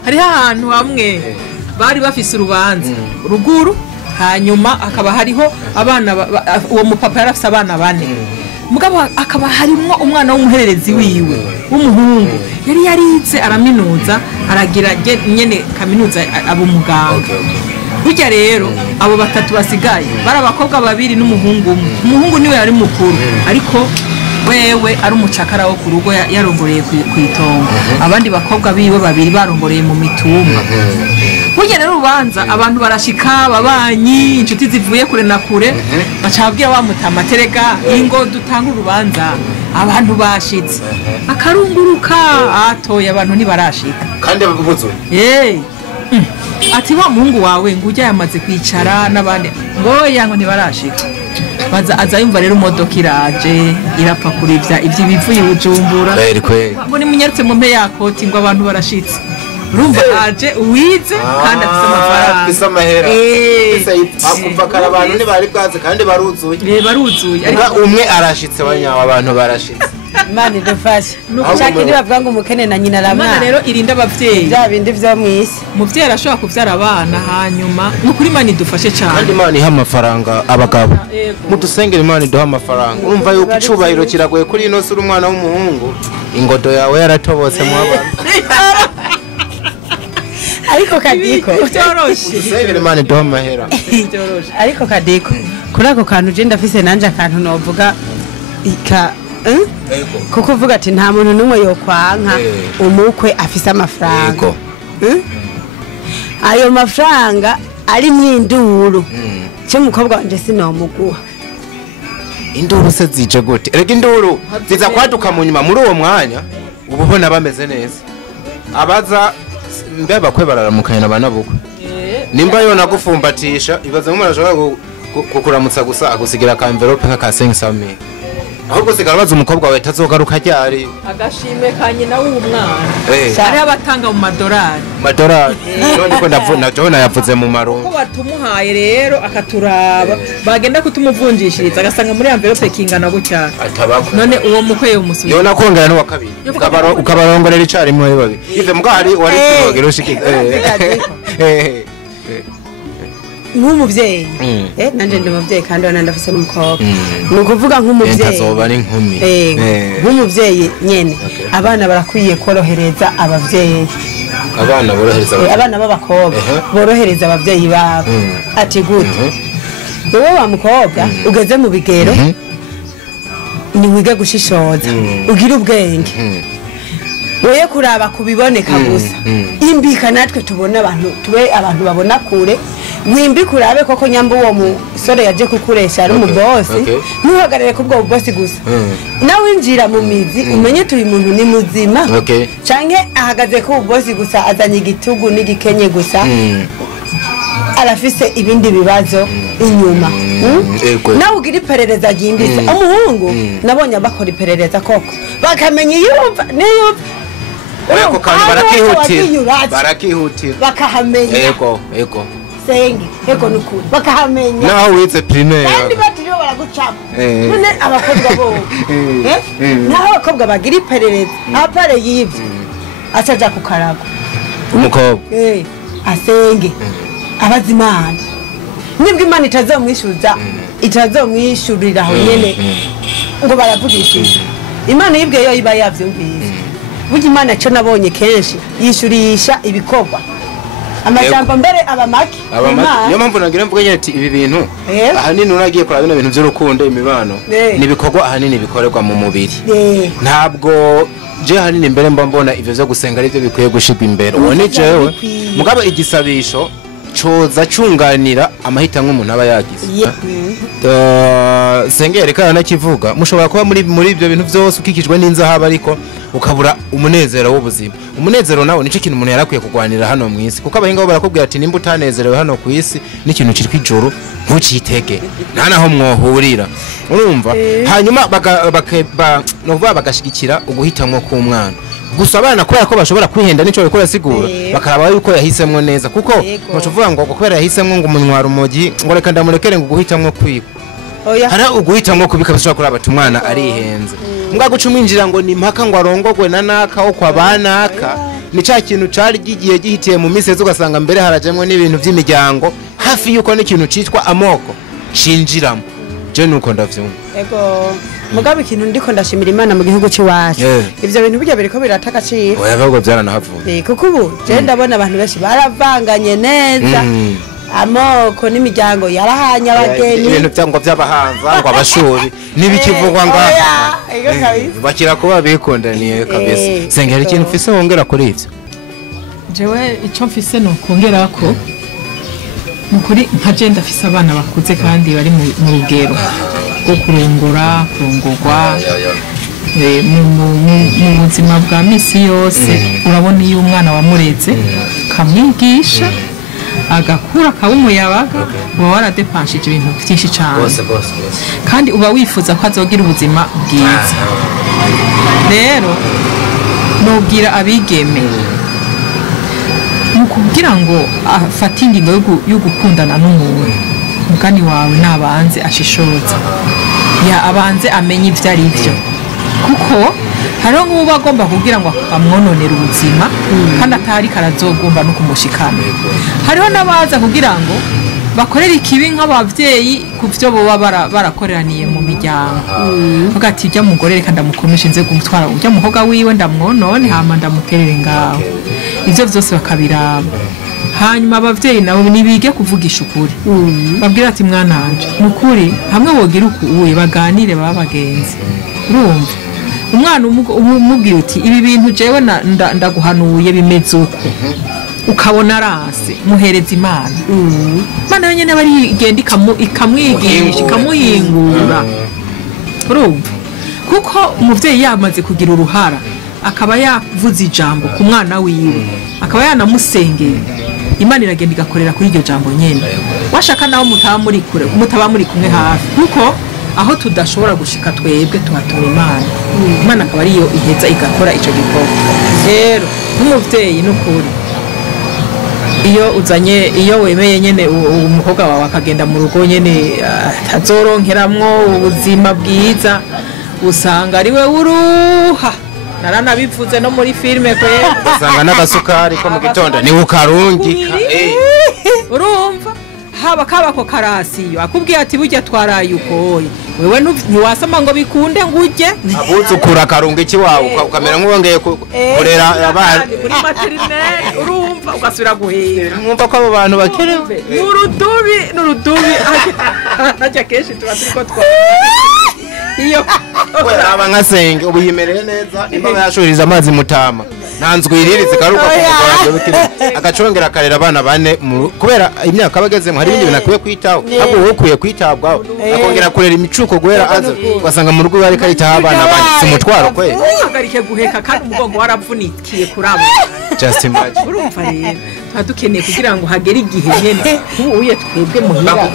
hariho ahantu hamwe bari bafise urubanza ruguru hanyuma hakaba hariho abana uwo mupapa yari afise abana bane mugabo akaba harimo umwana w'umuhererezi wiwe w'umuhungu yari yarize araminuza aragira nyene kaminuza abo muganga burya rero abo batatu basigaye bari abakobwa babiri n'umuhungu umwe umuhungu niwe yari mukuru ariko wewe ari umucakara wo ku rugo yarongoreye ku itongo abandi bakobwa biwe babiri barongoreye mu mitumba burya rero ubanza abantu barashika babanyi inshuti zivuye kure na kure bacabwira wa mutamaterega ingo dutanga urubanza abantu bashitse akarunguruka atoye abantu ntibarashika kandi bavuze ati wa muhungu wawe ngo ujya yamaze kwicara n'abandi ngo yango ntibarashika baza aza yumva rero imodoka iraje irapakura ivy'ibivuye Bujumbura ngo ni munyarutse mu mpe yakoti ngo abantu barashitse urumva aje uwize kandi afise amafaranga afise amahera akumva kara abantu ntibari bwaze kandi baruzuye ariko umwe arashitse banyawa abantu barashitse Imana idufashe shakiri bavuga ngo umukene na nyina Imana rero irinda abavyeyi bya bindi vyo mwisi umuvyeyi arashobora kuvyara abana hanyuma nukuri Imana idufashe cyane kandi Imana iha amafaranga abagabo mudusengera Imana iduha amafaranga urumva yuko icubahiro kiragoye kuri ino sura umwana w'umuhungu ingodo yawe yaratobotse mu abantu ariko kadiko byoroshe dusengera Imana iduha amahera ariko kadiko kuri ako kantu je ndafise nanje akantu novuga kuko uvuga ati nta muntu n'umwe yokwanka umukwe afise amafaranga ayo mafaranga ari mwinduru cyo mukobwa wanje sinomuguha induru se zije gute erega induru ziza kwaduka mu nyuma muri uwo mwanya ubu bona bameze neza abaza mbe bakwe bararamukanye nabana bukwe nimba yona gufumbatisha ibaza mu marashaka kukuramutsa gusa akusigira ka envelope nka ka 500 ahubwo sigara baza umukobwa wawe tazogaruka ryari agashime ka nyina w'umwana ari abatanga mu madorari none ko ndavuna jona yavuze mu marongo ko batumuhaye rero akaturaba bagenda kutumuvunjishiriza agasanga muri envelope kingana gutya atabako none uwo mukwe umusubiye yona kongera no wakabiri ukabarongorera icari mwe babi ive mugari wari kwogera ushiki nk'umuvyeyi nanje ndi umuvyeyi kandi wana ndafise n'umukobwa nukuvuga nk'umuvyeyi ntazoba ari nkumi nk'umuvyeyi nyene abana barakwiye korohereza abavyeyi abana b'abakobwa borohereza abavyeyi babo ati gute wowe wa mukobwa ugeze mu bigero ni wiga gushishoza ugira ubwenge woye kuraba kubiboneka gusa imbika natwe tubona abantu babona kure wimbi kurabe koko nyamba uwo musore yaje kukuresha ari umubosi ntuhagarare kubwo bosi gusa nawe injira mu mizi umenye tuyi muntu ni muzima canke ahagaze ku bosi gusa azanye igitugu n'igikenye gusa arafise ibindi bibazo inyuma nawe ugira iperereza ryimbitse umuhungu nabonye bakora iperereza koko bakamenya iyumva niyumva Ureko kandi barakihutira bakahamenya ego senge ego nukuri bakahamenya naho wize primaire kandi batiriyo baragucapa none abakobwa bo naho abakobwa bagira iperereza apare yivyo acaja ku karago umukobwa asenge abazimana nibwo Imana itazomwishurira aho nyene ngo baravugishije Imana yibwe yo iba yavyumvise burya Imana cyo nabonye kenshi yishurisha ibikorwa amajambo mbere abamaki niyo mpamvu nagira mvuga nyine ati ibi bintu ahanini uragiye kora bino bintu by'urukundo imibano nibikorwa ahanini bikorerwa mu mubiri ntabwo je ahanini mbere mbona ivyo byo gusenga ari byo bikwiye gushigwa imbere ubone jewe mugabo igisabisho coza cunganira amahitamo umuntu aba yagize sengere kana nakivuga mushobora kuba muri ibyo bintu byose ukikijwe n'inzahaba ariko ukabura umunezero w'ubuzima. Umunezero nawo nico kintu umuntu yarakwiye kugwanira hano mu isi, kuko abahinga bo barakubwira ati nimba utanezerewe hano ku isi n'ikintu kiri kwijuru ntucitege nta naho mwohurira, urumva. Hanyuma novuga bagashigikira uguhitamwo k'umwana. Gusa abana kubera ko bashobora kwihenda nico bikora sigura bakaraba yuko yahisemwo neza, kuko ntuvuga ngo kubera yahisemwo ngo umunywara umogi ngo reka ndamurekere ngo guhitamwo kwiba. Hari uguhitamwo kubika bishobora kuraba umwana arihenze. Mbwa gucuminjira ngo ni mpaka ngo arongogwe na naka wo kwa banaka ni ca kintu cari gigiye gihitiye mu misezi, ugasanga mbere harajemwe n'ibintu by'imiryango hafi yuko n'ikintu citwa amoko shinjiramo. Je nuko ndavyumva. Ego mugabe ikintu ndiko ndashimira Imana mu gihugu cy'iwacu. Ivyo bintu bijya biriko birataka ciri. Oya ahubwo byaranahavuye. Kuko ubu je ndabona abantu benshi baravanganye neza. Amoko n'imiryango yarahanye abageni. Ibintu byango by'abahanza ngo abashuri nibikivugwa ngaha. Bakira kuba bikondaniye kabisa. Sengera ikintu ufise wongera kuri ivyo. Jewe ico mfise no kongera ko mukuri nka je ndafise abana bakuze kandi bari mu rugero rwo kurongorwa mu buzima bwa misi yose. Urabona iyo umwana wamureze kamwigisha agakura akaba umuyabaga uba waradepanshije ibintu byinshi cyane, kandi uba wifuza ko azogira ubuzima bwiza. Rero nubwira abigeme mu kugira ngo afate ingingo yo gukundana n'umuntu, umugani wawe nabanze ashishoza, abanze amenye ibyo ari byo, kuko hariho nk'uba agomba kugira ngo amwononere ubuzima kandi atari karazogomba no kumushikana. Hariho n'abaza kugira ngo bakorera ikibi nk'abavyeyi ku byo boba barakoreraniye mu miryango, vuga ati ujya mugore reka ndamukomisha nze gumutwara ujya muhoga wiwe ndamwonone hama ndamuterere ngaho. Ivyo vyose bakabiraba. Hanyuma abavyeyi nabo nibige kuvugisha ukuri, babwira ati mwana wanje nukuri hamwe wogira uye baganire baba bagenzi. Urumva umwana umubwira uti ibi bintu jewe ndaguhanuye bimeze uko, ukabona rase muhereza Imana. Imana yonyene bari igenda ikamwigisha ikamuhingura. Urumva kuko umuvyeyi yamaze kugira uruhara akaba yavuze ijambo ku mwana wiwe akaba yanamusengera, Imana iragenda igakorera kuri iryo jambo nyene. Washaka naho mutaba muri kumwe hafi, kuko aho tudashobora gushika twebwe tuhatuma Imana. Imana akaba ariyo iheza igakora ico gikorwa. Rero nk'umuvyeyi n'ukuri iyo wemeye nyene umuhoga wawe akagenda mu rugo nyene atazoronkeramwo ubuzima bwiza, usanga ari we uruha. Naranabivuze no muri filime kwe usanga n'agasukari ko mu gitondo ni ukarungika. Urumva haba kabako karasiyo akubwiye ati burya twaraye ukoye wewe ntiwasama ngo bikunde ngujye abuzukura karunga iki wawe ukamera nk'ubongeye kurera abana muri materinete. Urumva ugasubira guhera. Mwumva ko abo bantu bakerewe n'urudubi ajya kenshi tuba turiko twa iyo aba nkasenge ubu yimereye neza nimba yashuririza amazi mutama nanzwiririze karuka kumugora agacongera karera abana bane kubera imyaka bagezemo hari ibindi binakwiye kwitaho ahubwo wowe ukwiye kwitabwaho akongera kurera imicuko guhera aza ugasanga mu rugo bari karitaho abana bane simutwaro kwe uhagarike guheka kandi umugongo waravunikiye kurabo. Just imagine. Urumva rero dukeneye kugira ngo hagere igihe nyene uye twebwe muhira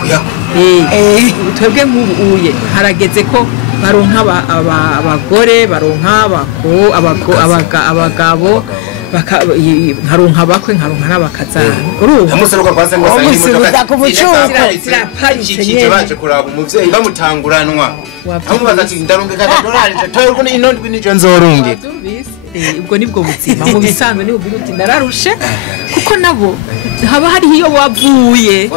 twebwe nk'ubuye harageze ko baronka abagore baronka abagabo nkaronka bakwe nkaronka n'abakazana. Urumva amuseruka kwase ngo sangi umuseruka ku bucuko ikije baje kuraba umuvyeyi bamutanguranwa amubaza ati ndarungika $1 toyo kuno inondwi nijo nzorunge. Ubwo nibwo buzima mu bisanzwe ni ubiruti nararushe kuko nabo haba hari iyo wavuye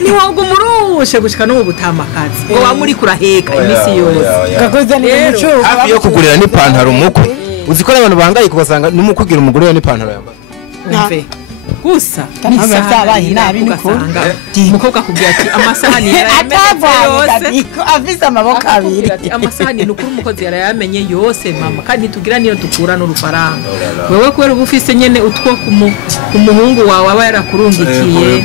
ni wangu murushe gushika no mu butamakazi ngo wamuri kuraheka imisi yose gakoze ni umucuko hafi yo kugurira ni pantaro umukwe uzikora abantu bangaye kubasanga n'umukugira umugore ni pantaro yambaye gusa nisabaye nabi nukusanga umukobwa kubwira ati amasahani yarayamenye yose afise amaboko abiri ati amasahani nukuri umukozi yarayamenye yose mama kandi tugira niyo dukura n'urufaranga wewe kwera ubufise nyene utwo kumuhungu wawe aba yarakurungikiye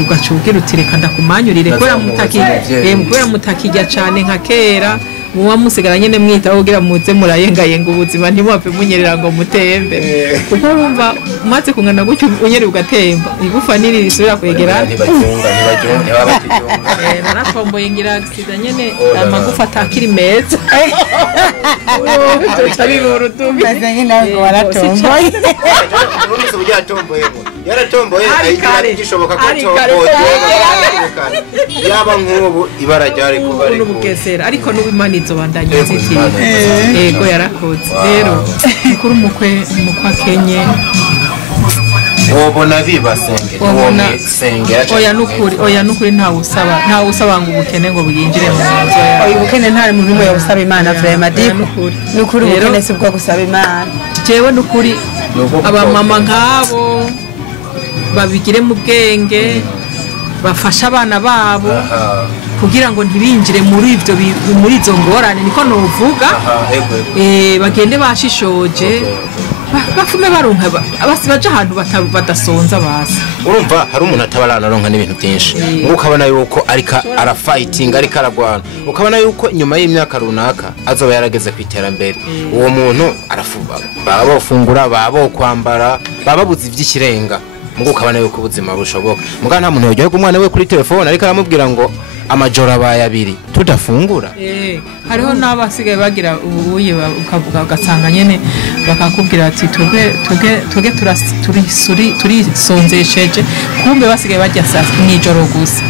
ugacubwira uti reka ndakumanyurire kwera mutakijya cane nka kera muba musigara nyene mwitaho kugira muze murayengayenga ubuzima ntimuhave munyerera ngo mutembe kuko urumva umaze kungana gutyo unyere ugatemba igufa niri risubira kwegera naratomboye ngira accident nyene amagufa atakiri meza yaratomboye gishoboka ko yaba nk'ubu ibara ryari kuba n'ubugesera ariko n'ubimanizo bandanye nzitira yego yarakoze rero kuri umukwe Kenye wobona bibasenge oya nukuri ntawe usaba ngo ubukene ngo bwinjire mu nzu oya ubukene ntari muntu umwe yabusaba Imana vraiment nukuri ubukene si bwo gusaba Imana jewe nukuri abamama nk'abo babigire mu bwenge bafasha abana babo kugira ngo ntibinjire muri izo ngorane niko novuga bagende bashishoje bafume baronka baje ahantu badasonza basi urumva hari umuntu atabarana aronka n'ibintu byinshi ukabona yuko ariko arafighting ariko aragwana ukabona yuko nyuma y'imyaka runaka azoba yarageze ku iterambere uwo muntu arafuba baba bafungura baba kwambara baba buzi ivy'ikirenga mugo ukabona yuko ubuzima bushoboka muga nta muntu yogiye umwana we kuri telefone ariko aramubwira ngo amajoro abaye abiri tudafungura hariho n'abasigaye bagira ubuye ukavuga ugasanga nyene bakakubwira ati tuge turisonzesheje kumbe basigaye bajya saa n'ijoro gusa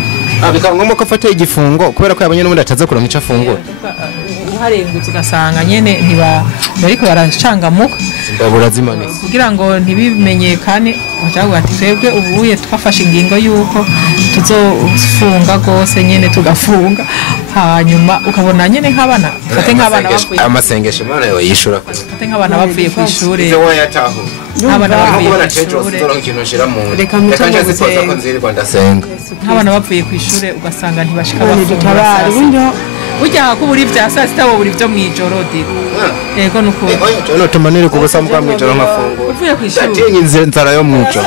bikaba ngombwa ko afata igifungo kubera ko yabonye n'ubundi ataza kuronka icyo afungura uharengutse ugasanga nyene bariko baracangamuka burazimanitse kugira ngo ntibimenyekane bacavuga ati twebwe ubuye twafashe ingingo yuko tuzofunga gose nyene tugafunga hanyuma ukabona nyene nk'abana fate nk'abana bavuye amasengesho Imana yo yishura fate nk'abana bavuye ku ishure abana bavuye ku ishure reka nzipoza ko nzirirwa ndasenga nk'abana bavuye ku ishure ugasanga ntibashika bafunga burya ko buri vya saa sita buri vyo mwijoro diko yego nuko no tumanire kubusa mbwa mwijoro nkafunga uvuye ku ishuri ndatinye inzara yo mwijoro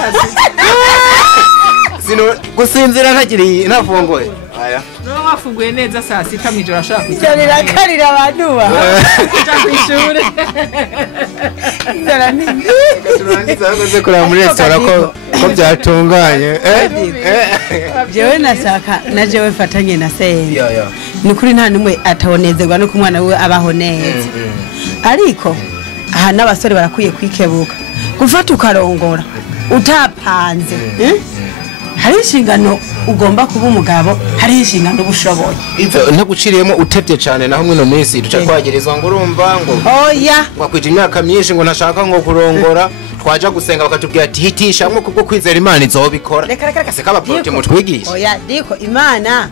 sino gusinzira ntakiri ntafungoye aya no wafunguye neza saa sita mwijoro ashaka kujya karira abantu ba ku ishure inzara ni turangiza akoze kura muri restaurant ko byatunganye jewe nasaka na jewe fatanye na senye nukuri nta numwe atabonezerwa no kumwana we abaho neza ariko aha n'abasore barakwiye kwikebuka gufata ukarongora utapanze hari inshingano ugomba kuba umugabo hari inshingano ubushoboye ntaguciriyemo utebye cyane naho mwino minsi duca kwagerezwa ngo urumva ngo oya wakwije imyaka myinshi ngo ntashaka ngo kurongora twaja gusenga bakatubwira ati hitisha mwe kubwo kwizera Imana izobikora reka seka abaprote mutwigisha oya diko Imana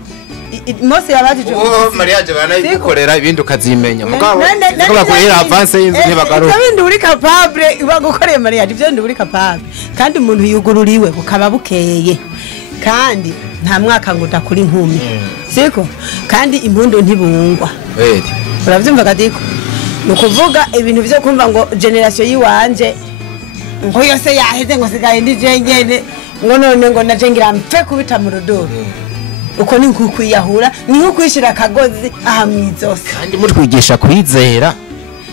Mose yabajije mariage banayikorera ibindi ukazimenya mugabo ko bakorera avance y'inzu ntibagaruka ibindi uri capable bagukoreye mariage ibyo ndi uri capable kandi umuntu yugururiwe bukaba bukeye kandi nta mwaka ngo udakuri inkumi siko kandi impundu ntibungwa uravyumva kadiko nukuvuga ibintu byo kumva ngo generation yiwanje ngo yose yaheze ngo sigaye ndi jengene ngo none ngo najengira mpfe kubita mu rudoro uko ni nkukwiyahura ni nkukwishira akagozi aha mwizose kandi mutwigisha kwizera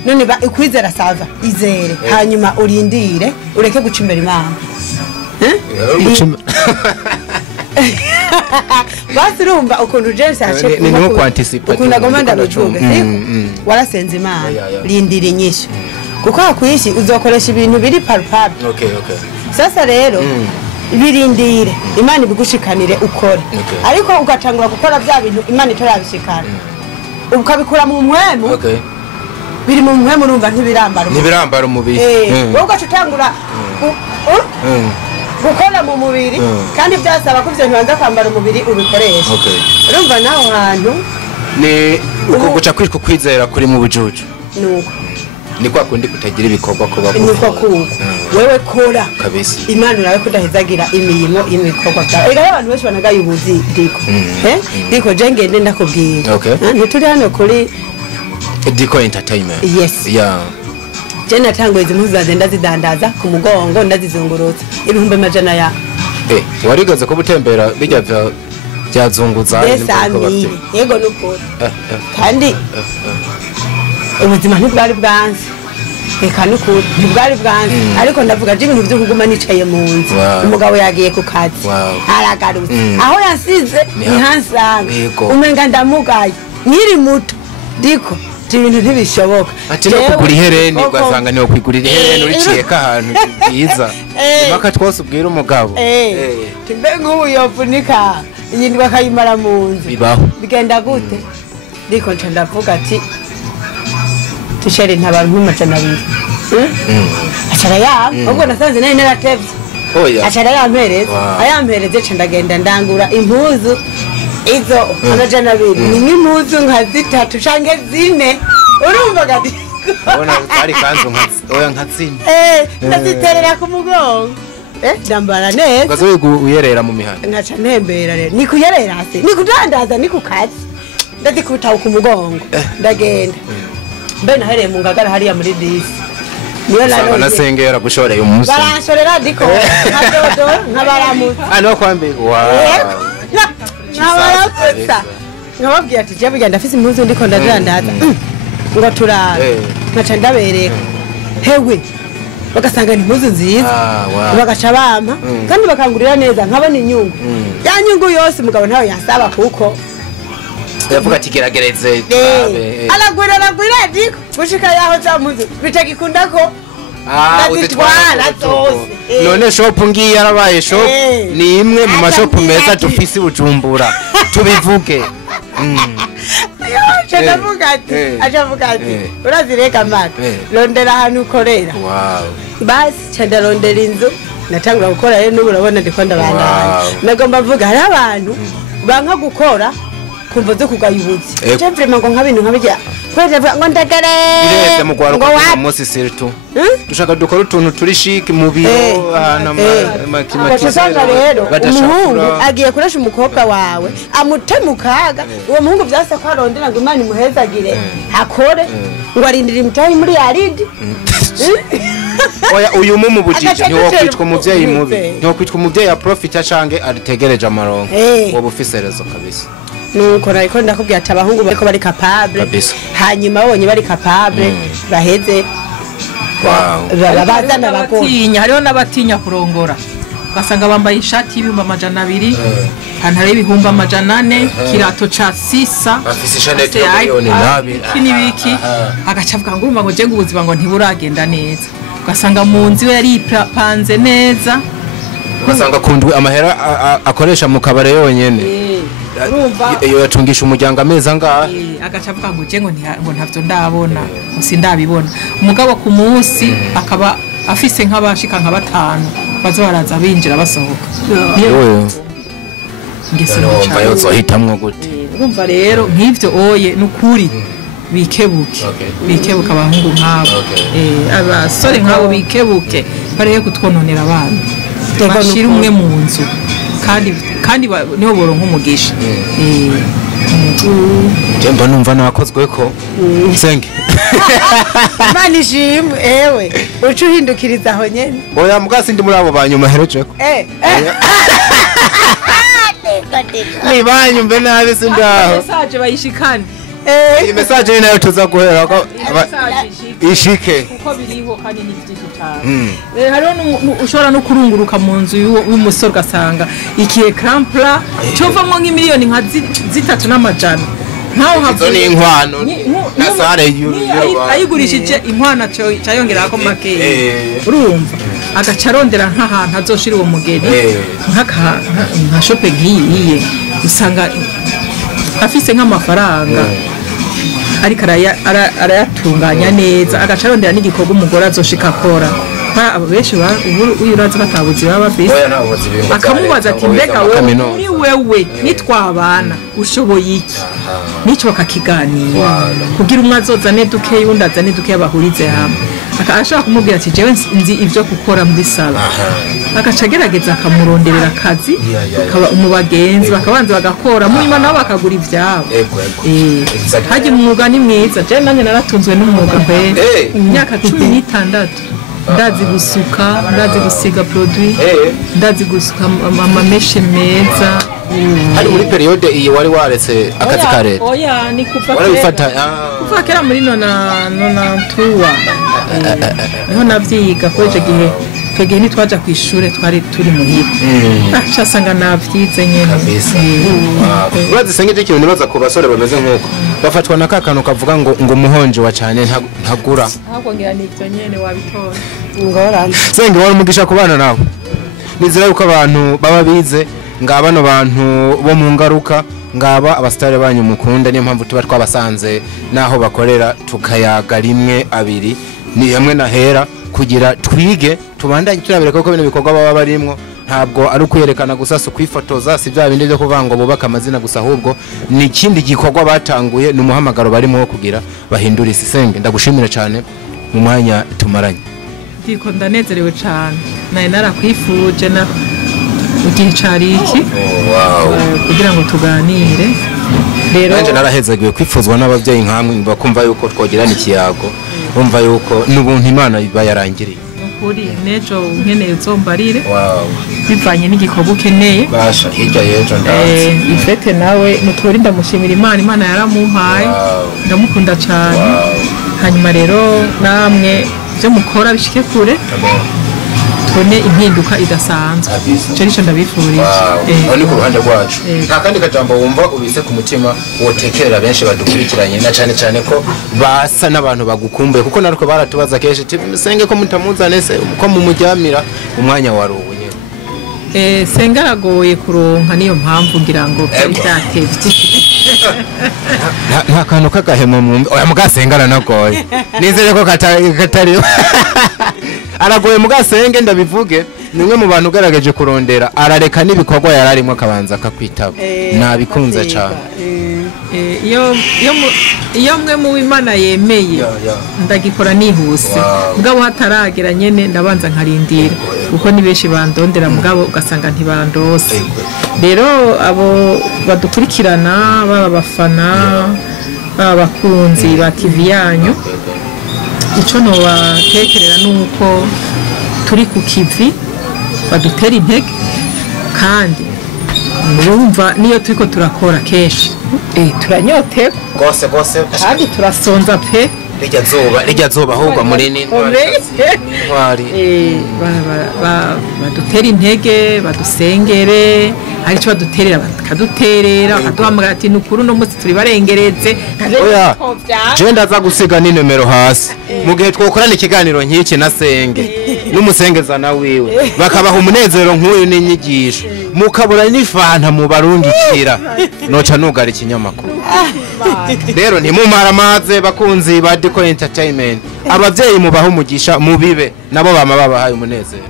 none ba ukwizera sava izere hanyuma urindire ureke guca imbere Imana basi urumva ukuntu James yache ni nko kwanticipa ukuntu agomanda bicuga siko warasenze Imana rindira inyisho kuko hakwishi uzokoresha ibintu biri palpable okay sasa rero birindire Imana ibigushikanire ukore ariko ugacangura gukora bya bintu Imana itarabishikana ukabikura mu mwemu biri mu mwemu urumva ntibirambara umubiri wowe ugacutangura gukora mu mubiri kandi byasaba ko ivyo ntibanza kwambara umubiri ubikoresha urumva naho hantu ni uko guca kwishwa kwizera kuri mu bujuju nuko ni kwa kundi kutagira ibikorwa ko bavuga nuko kuko wewe kora kabisa Imana nawe kudahezagira imirimo imikorwa byawe ega abantu benshi banagaye ubuzi diko diko jengende ndakubwira ntituri hano kuri Diko Entertainment yes jena natanguye impuzu zagenda zidandaza ku mugongo ndazizungurutsa ibihumbi amajana ya warigaze ko gutembera bijya byazunguza yego nuko kandi ubuzima ntibwari bwanze reka nukuri ntibwari bwanze ariko ndavuga je ibintu byo kuguma nicaye mu nzu umugabo yagiye ku kazi aragarutse aho yasize ntihansanga umenga ndamugaye nkiri muto diko ibintu ntibishoboka ati no kugura ihereni ugasanga niho kwigurira ihereni uriciye ko ahantu byiza impaka twose ubwira umugabo timbe nk'ubu yovunika iyindi bakayimara mu nzu bibaho bigenda gute diko nca ndavuga ati tushere ntabantu nk'amajana abiri acara yampa ubwo nasanze nari naratevye acara yampereza ayampereze ca ndagenda ndangura impuzu izo amajana abiri ni nk'impuzu nka 3 canke 4 urumva gati ubona ari kanzu nka 4 ndaziterera ku mugongo ndambara neza ugazo uyerera mu mihanda nkaca ntembera rero ni kuyerera hasi ni kudandaza ni ku kazi ndazikutaho ku mugongo ndagenda mbe nahereye mu ngagara hariya muri disi niyo naro nasengera gushoreye umunsi barashorera diko nkadodo nkabaramutse ano kwambe nkabaramutsa nkababwira ati je bugenda afise impuzu ndiko ndadandaza ngo turabe nkaca ndabereka hewe bagasanga ni impuzu nziza bagaca bampa kandi bakangurira neza nkabona inyungu ya nyungu yose mugabo ntawe yasaba kuko yavuga ati geragereze turabe aragwira diko gushika yaho cyamuze bitagikunda ko uditwara zose none shop ngiye yarabaye shop ni imwe mu mashop meza dufise Bujumbura tubivuge achavuga ati urazireka mata rondera ahantu ukorera basi candarondera inzu natangura gukora rero n'ubu urabona ndiko ndabandanya nagomba mvuga hari abantu banka gukora kumva zo kugayubuzi je vraiment ngo nkabintu nkabijya kwete ngo ndagere bireze mu gwaro kwa Moses Sirtu dushaka dukora utuntu turi chic mu biro hana makimatizera rero umuhungu agiye kuresha umukobwa wawe amutemukaga uwo muhungu byasa ko arondera ngo Imana imuhezagire akore ngo arindira imitayi muri yaridi oya uyu mu bujiji ni wo kwitwa umuvyeyi mubi ni wo kwitwa umuvyeyi ya profit acange aritegereje amaronko wo bufiserezo kabisa nuko nariko ndakubwira ati abahungu bariko bari capable hanyuma bonye bari capable baheze babazana bagatinya hariho n'abatinya kurongora basanga bambaye ishati y'ibihumbi 200 pantaro y'ibihumbi 400 kirato ca sisa bafise ishanete y'miliyoni nabi kinibiki agacavuga ngo urumva ngo je ubuzima ngo ntiburagenda neza ugasanga mu nzu yari ipanze neza ugasanga kundwe amahera akoresha mu kabare yonyene iyo yatungisha umuryango ameza ngaha agacavuga ngo je ngo ntavyo ndabona usi ndabibona umugabo ku munsi akaba afise nk'abashika nka 5 bazo baraza binjira basohoka ngese no yozohitamwo gute urumva rero nk'ivyo oye nukuri bikebuke abahungu nk'abo abasore nk'abo bikebuke bareke kutwononera abana bashira umwe mu nzu kandi niho boronka umugisha jemba numva nakozwe ko senge manishimwe ewe ucu hindukiriza aho nyene oya mugasi ndi muri abo banyuma hereje ko ni banyu mbe nabi sindaho message bayishikane iyi message nayo tuza guhera ko ishike uko biriho kandi ni byinshi cyane hariho ushobora no kurunguruka mu nzu y'umusore gasanga iki ecran plat cyovamwo nk'imiliyoni nka 3 n'amajana ntaho havuye ni inkwano na sare ayigurishije inkwano cyayongera ko make urumva agacarondera nk'ahantu azoshira uwo mugeni nka shope ngiye usanga afise nk'amafaranga ariko arayatunganya neza agacarondera n'igikorwa umugore azoshika akora benshi urazi batabuzi baba bafise akamubaza ati mbega wewe nitwabana ushoboye iki nico bakakiganira kugira umwe azozane duke yundi azane duke bahurize hamwe ashaka kumubwira ati jewe nzi ivyo gukora muri sala agaca agerageza akamuronderera akazi umubagenzi bakabanza bagakora munyuma nabo bakagura ivyabo haje umwuga ni mwiza je nanye naratunzwe n'umwuga mbere imyaka 16 ndazi gusuka ndazi gusiga produit ndazi gusuka amameshe meza hari muri periode iyi wari waretse akazi ka leta oya ni kuva warabifata kuva kera muri nona tuwa niho navyiga ko ico gihe twegeye nitwaja ku ishure twari turi muhira cyasanga navyize nyene urazisengeje ikintu nibaza ku basore bameze nk'uko bafatwa na kakano kavuga ngo muhonje wa cyane ntagura ahubwo ngira nivyo nyene wabitora ngorane senge wari umugisha ku bana nawe nizera yuko abantu baba bize ngabano bantu bo mu ngaruka ngaba abastare banyu mukunda niyo mpamvu tuba twabasanze naho bakorera tukayaga rimwe abiri ni hamwe na hera kugira twige tubandanye turabere koko bino bikorwa baba barimwo ntabwo ari ukwerekana gusa so kwifotoza si bya bindi byo kuvanga bubaka amazina gusa ahubwo ni ikindi gikorwa batanguye ni umuhamagaro barimo kugira bahindura isisenge ndagushimira cyane mu mwanya tumaranye ndiko ndanezerewe cyane naye narakwifuje na ugiye cari iki kugira ngo tuganire rero nanje narahezagiwe kwifuzwa n'abavyeyi nkamwe bakumva yuko twogerana ikiyago bumva yuko n'ubuntu Imana bayarangiriye kuri nejo nkeneye uzombarire bivanye n'igikorwa ukeneye basha hirya yejo ndazi ifete nawe nutori ndamushimira Imana yaramumpaye ndamukunda cyane hanyuma rero namwe byo mukora bishike kure tubone impinduka idasanzwe cyo nico ndabifurije ni ku ruhande rwacu nta kandi kajambo wumva ubise ku mutima wotekerera benshi badukurikiranye na cyane cyane ko basa n'abantu bagukumbuye kuko nariko baratubaza kenshi senge ko mutamuzane se ko mumujyamira umwanya wari ubu nyene senga aragoye kuronka niyo mpamvu ngira ngo byatevye nta kantu kagahemo mu oya mugasengana nagoye nizere ko katari aragoye mugasenge ndabivuge nimwe mu bantu ugerageje kurondera arareka n'ibikorwa yararimo akabanza akakwitaba nabikunze cyane iyo mwe mu Imana yemeye ndagikora nihuse mugabo hataragera nyene ndabanza nkarindira kuko ni benshi bandondera mugabo ugasanga ntibandose rero abo badukurikirana baba bafana baba bakunzi ba TV yanyu ico no batekerera nuko turi ku kivi badutera intege kandi urumva niyo turiko turakora kenshi turanyote gose kandi turasonza pe rijya zuba ahubwo muri ntwari badutera intege badusengere hari icyo baduterera bakaduterera bakaduhamagara ati nukuri uno munsi turi barengeretse oya je ndaza gusiga ni numero hasi mu gihe twokorana ikiganiro nk'iki na senge n'umusengezana wiwe bakabaha umunezero nk'uyu n'inyigisho mukabura n'ifanta mu barungikira noca nugara ikinyamakuru rero ntimumara amaze bakunzi ba Diko Entertainment abavyeyi mubaho umugisha mubibe nabo bama babahaye umunezero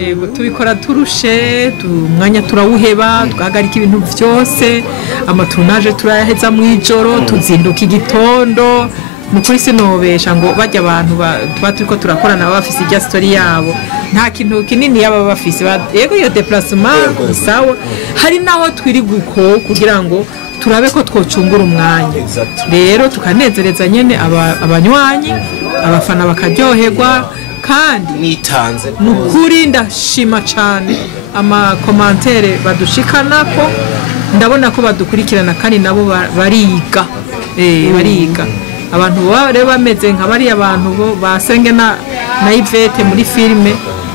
yego tubikora turushe umwanya turawuheba twahagarika ibintu byose amatunaje turayaheza mu ijoro tuzinduka igitondo mukuri sinobesha ngo bajya abantu tuba turiko turakorana bafise ijya story yabo nta kintu kinini yaba bafise yego iyo déplacement sawa hari naho twiri guko kugira ngo turabe ko twocungura umwanya rero tukanezereza nyene abanywanyi abafana bakaryoherwa kandi nitanze nukuri ndashima cyane ama commentaire badushikanako ndabona ko badukurikirana kandi nabo bariga bariga abantu bare bameze nka bari abantu bo basenge na Yvette muri filme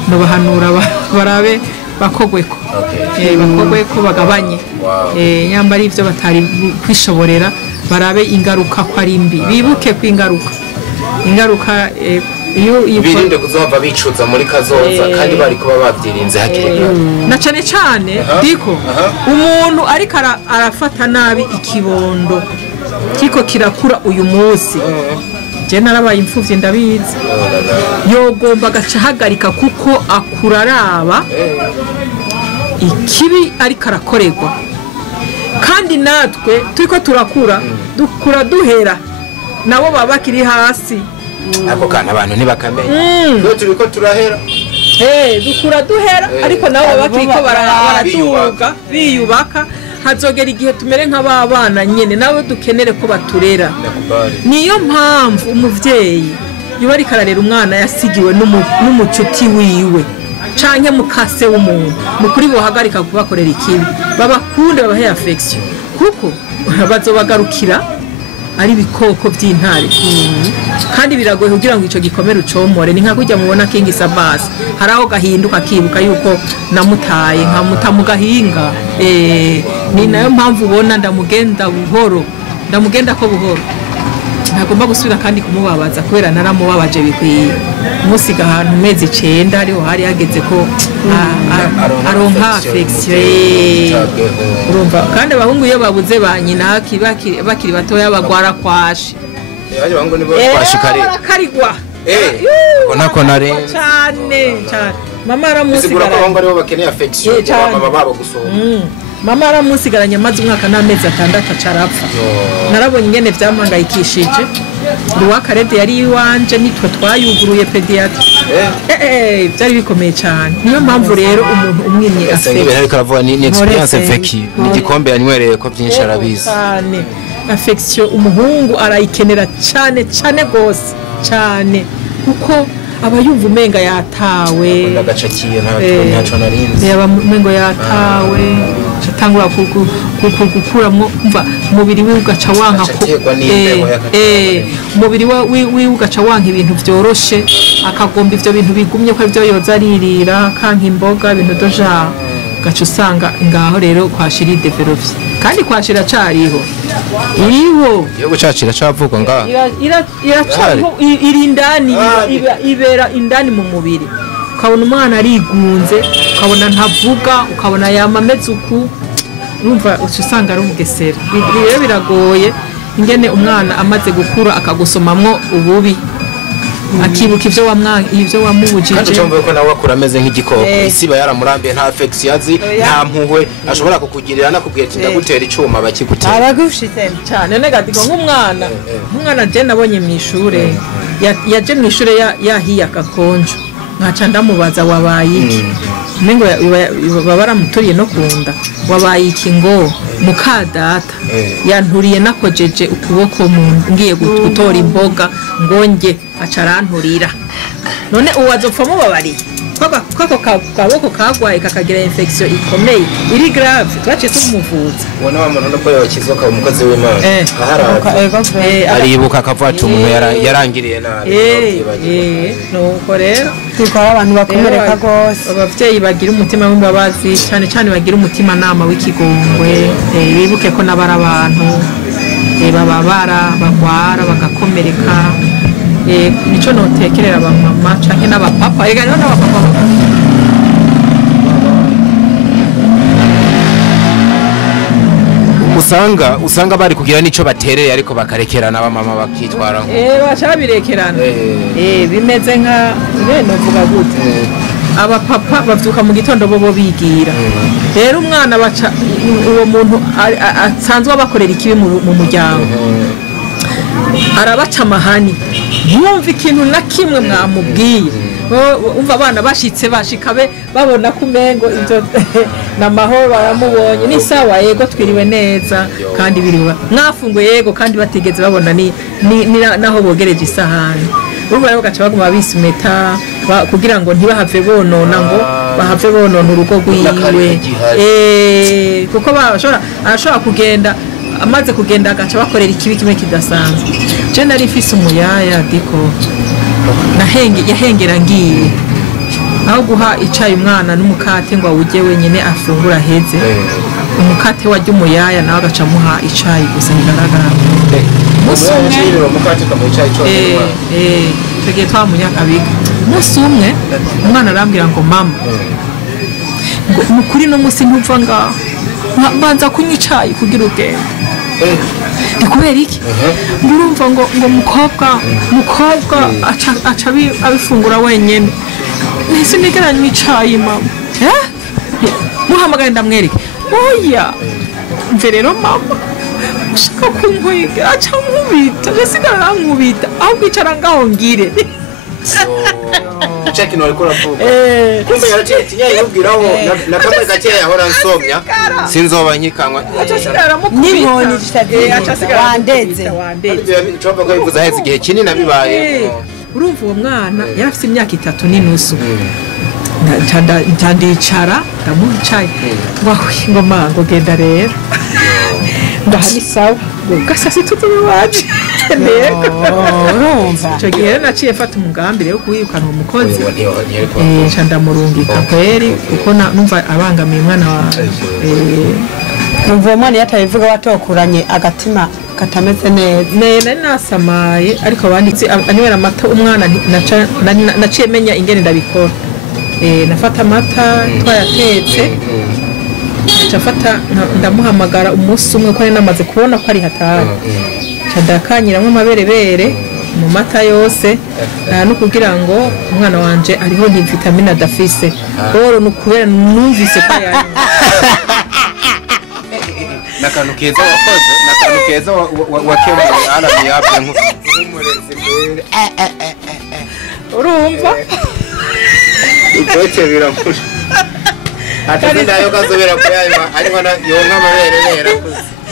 no bahanura barabe bakogweko bakogweko bagabanye nyamba ari ivyo batari kwishoborera barabe ingaruka ko ari mbi bibuke ku ingaruka iyo birinde kuzohava bicuza muri kazoza kandi bari kuba bavyirinze hakiri na cane cane Diko umuntu ariko arafata nabi ikibondo kiko kirakura uyu munsi je narabaye imfuvye ndabizi yogomba gaca hagarika kuko akuraraba ikibi ariko arakorerwa kandi natwe turiko turakura dukura duhera nabo baba kiri hasi ako kana abantu ntibakamenye twe turiko turahera dukura duhera ariko nabo baba kiriko baraduga biyubaka hazogera igihe tumere nk'ababana nyene nawe dukenere ko baturera niyo mpamvu umuvyeyi yuba ariko ararera umwana yasigiwe n'umucuti wiwe canke mukase w'umuntu mukuri bohagarika kubakorera ikibi babakunde babahe affection kuko bazobagarukira ari bikoko by'intare kandi biragoye kugira ngo ico gikomere ucomore ni nka kujya mubona King Sabas haraho gahinduka kibuka yuko namutaye nkamuta mu gahinga ni nayo mpamvu ubona ndamugenda ko buhoro ntagomba gusubira kandi kumubabaza kubera naramubabaje bikwiye musiga ahantu mezi 9 ariho hari hageze ko aronka affection urumva kandi abahungu iyo babuze banyina bakiri batoya bagwara kwashi abahungu nibo kwashikare karigwa onako nare cyane mama aramusigara ko abahungu aribo bakeneye affection baba babo gusoma mama aramusigaranye maze umwaka n'amezi 6 acarapfa narabonye ingene vyampangayikishije ruwa karede yari iwanje nitwe twayuguruye pediatri byari bikomeye cyane niyo mpamvu rero umuntu umwimye affection ariko aravuga ni experience feki ni gikombe yanywereye ko byinshi arabizi affection umuhungu arayikenera cyane gose cyane kuko aba yumva umenga yatawe ndagacakiye ntaco narinzi yaba umengo yatawe cyatangura gukuramwo umva umubiri we ugaca wanka ko umubiri we ugaca wanka ibintu byoroshe akagomba ivyo bintu bigumye ko ivyo yoza aririra kanka imboga ibintu doja gaca usanga ngaho rero kwashira development kandi kwashira cariho iriho yo gucacira cavuga ngaho irindani ibera indani mu mubiri ukabona umwana arigunze ukabona ntavuga ukabona yamameze uku urumva usanga ari umugesera rero biragoye ingene umwana amaze gukura akagusomamwo ububi akibuka ivyo wamubujije kandi cyumva ko nawe akura ameze nk'igikoko isiba yaramurambiye nta affection yazi nta mpuhwe ashobora kukugirira nakubwiye ati ndagutera icuma bakigutera abagushitse cyane negative nk'umwana je nabonye mu ishure yaje mu ishure yahiye akakonjo nkaca ndamubaza wabaye iki mengo babaramuturiye no kunda wabaye iki ngo mukadata yanturiye nakojeje ukuboko ngiye gutora imboga ngonge acaranturira none uwazopfa mubabariye kwako kaboko kagwaye kakagira infection ikomeye iri grave twaciye tumuvuza ubona bamuntu ko yakizoka umukozi w'Imana aribuka akavuga umuntu yarangiriye nabi nuko rero twikora abantu bakomereka gose abavyeyi bagira umutima w'imbabazi cyane bagira umutima nama w'ikigongwe bibuke ko nabara abantu bababara bagwara bagakomereka nico notekerera abamama canke n'abapapa ega rero n'abapapa usanga bari kugira nico batereye ariko bakarekerana abamama bakitwara baca birekerana bimeze nka bene uvuga gute abapapa bavyuka mu gitondo bobo bigira rero umwana baca uwo muntu asanzwe abakorera ikibi mu muryango arabaca amahani ntiyumve ikintu na kimwe mwamubwiye umva abana bashitse bashikabe babona ko umengo ivyo namahoro baramubonye ni sawa yego twiriwe neza kandi biriwa mwafunguye yego kandi batigeze babona ni naho bogereje isahani urumva rero gaca baguma bisumeta kugira ngo ntibahave bonona ngo bahave bonona urugo rwiwe kuko arashobora kugenda amaze kugenda agaca bakorera ikibi kimwe kidasanzwe je nari mfise umuyaya diko yahengera ngiye aho guha icayi umwana n'umukate ngo awuje wenyene afungura heze umukate wajya umuyaya nawe agaca muha icayi gusa ngaragara musi umwe tugiye twamunyakabiga musi umwe umwana arambwira ngo mama ngo mukuri no musi ntuva ngaho mbanza kunywa icayi kugira ugende ni kubera iki ngurumva ngo mukobwa aca abifungura wenyene nese nigeranywa icayi mama muhamagare ndamwereke oya mve rero mama ushaka kunkwiga aca nkubita jesigara arankubita aho kwicara ngaho ngire cheki no alikuwa nafuka kumbe yaraciye tinya yubwiraho na kamwe gake yahora nsomya sinzoba nyikanwa acasigara mukubita n'inkoni zitagiye wandeze cyoba ko bivuze heze igihe kinini nabibaye urumva uwo mwana yarafite imyaka 3 n'inusu ncandicara ndamucaye ngo mango genda rero ndahani sawa gasasi tutume waje urumva icyo gihe naciye mfata umugambi rero kuwirukana umukozi nca ndamurungika kweri kuko numva abangamiye umwana wawe umva uwo mwana yatabivuga watokuranye agatima katameze neza nari nasamaye ariko banditse anywera amata umwana naciye menya ingene ndabikora nafata amata twayatetse nca ndamuhamagara umunsi umwe ko nari namaze kubona ko ari hatari nca ndakanyiramo amaberebere mu mata yose no kugira ngo umwana wanje ariho ni vitamine adafise rero nukubera numvise ko yanywa nakantu keza wakoze nakantu keza wakemuye arami yabye nk'umurezi urumva ikote biramfusha atari ndayo kazobera kuyanywa ariko yonka amaberera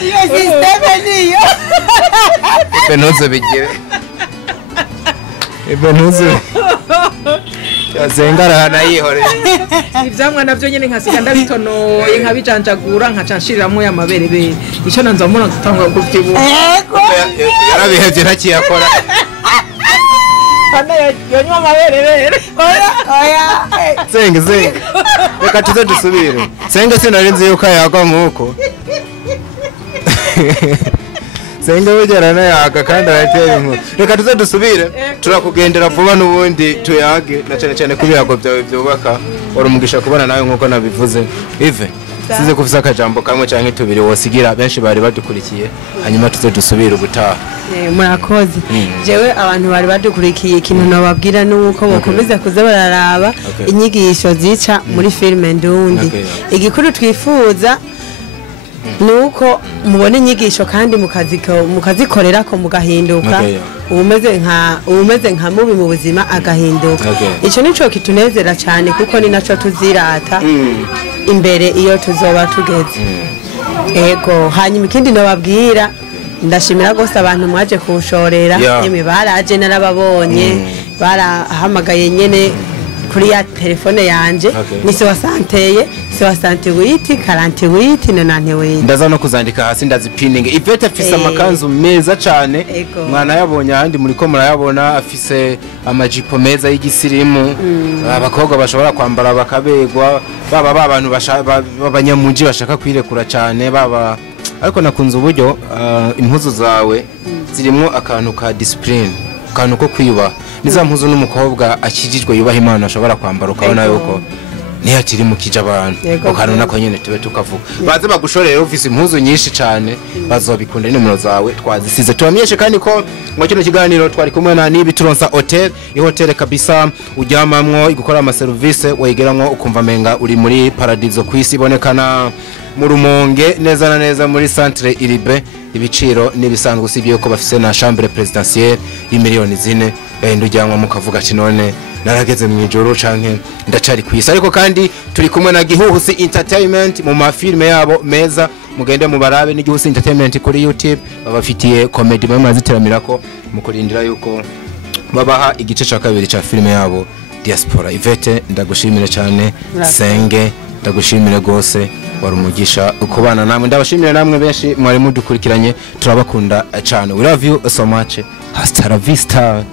iyo systeme niyo benoze bigire benoze yazengara hana yihore ivyamwa navyo nyene nkasiga ndabitonoye nkabijanjagura nkacanshiriramwo y'amaberebere ico nanza mbona gutanga guvyibuha yarabihevye ntakiyakora kana yonywa amaberebere oya senge reka tuze dusubire senge sinarinzi yuko yagwa nkuko senge wegerana yaga kandi aratera inkuru reka tuze dusubire turakugendera vuba n'ubundi tuyage na cyane cyane kubiyago byawe byubaka urumugisha kubana nawe nkuko nabivuze ive size kufisa akajambo kamwe cyangwa tubiri wosigira benshi bari badukurikiye hanyuma tuze dusubire ubutaha murakoze jewe abantu bari badukurikiye ikintu nababwira nuko bakomeza kuza bararaba inyigisho zica muri filime ndundi igikuru twifuza nuko mubone inyigisho kandi mukazikorera ko mugahinduka umeze nka mubi mu buzima agahinduka icyo nico kitunezera cyane kuko ni naco tuzirata imbere iyo tuzoba tugeze ego hanyuma ikindi nababwira ndashimira gose abantu mwaje kushorera yeme baraje narababonye barahamagaye nyene kuri ya telefone yanje ni se wasanteye 68 48 98 ndaza no kuzandika hasi ndazipininge Ivete afise amakanzu meza cyane mwana yabonye ahandi muri ko murayabona afise amajipo meza y'igisirimu abakobwa bashobora kwambara bakabegwa baba abantu babanyamuji bashaka kwirekura cyane baba ariko nakunze uburyo impuzu zawe zirimo akantu ka discipline akantu ko kwiyubaha niza mpuzu n'umukobwa akijijwe yubaha Imana ashobora kwambara ukabona yuko ntiyakiri mu kija abantu ukano nako nyene tube tukavuga baze bagushorera ufise impuzu nyinshi cyane bazobikunda nimero zawe twazisize tubamenyeshe kandi ko ngo kino kiganiro twari kumwe na Nibi Turonsa Hotel ihotel kabisa ujyamamwo igukora ama service wayigeramwo ukumva menga uri muri paradiso kwisi ibonekana mu Rumonge neza na neza muri centre Iribe ibiciro nibisanzwe usibye ko bafise na chambre présidentielle y'imiliyoni 4 ndujyanwa mukavuga ati none narageze mu ijoro canke ndacari kwisa ariko kandi turi kumwe na Gihuhusi Entertainment mu mafilme yabo meza mugende mu barabe ni Gihuhusi Entertainment kuri YouTube babafitiye comedy bamazitiramirako mukurindira yuko babaha igice ca kabiri ca filme yabo Diaspora. Ivete ndagushimira cyane senge ndagushimira gose wari umugisha ukubana namwe ndabashimira namwe benshi mwari mudukurikiranye turabakunda cyane we love you so much hasta la vista.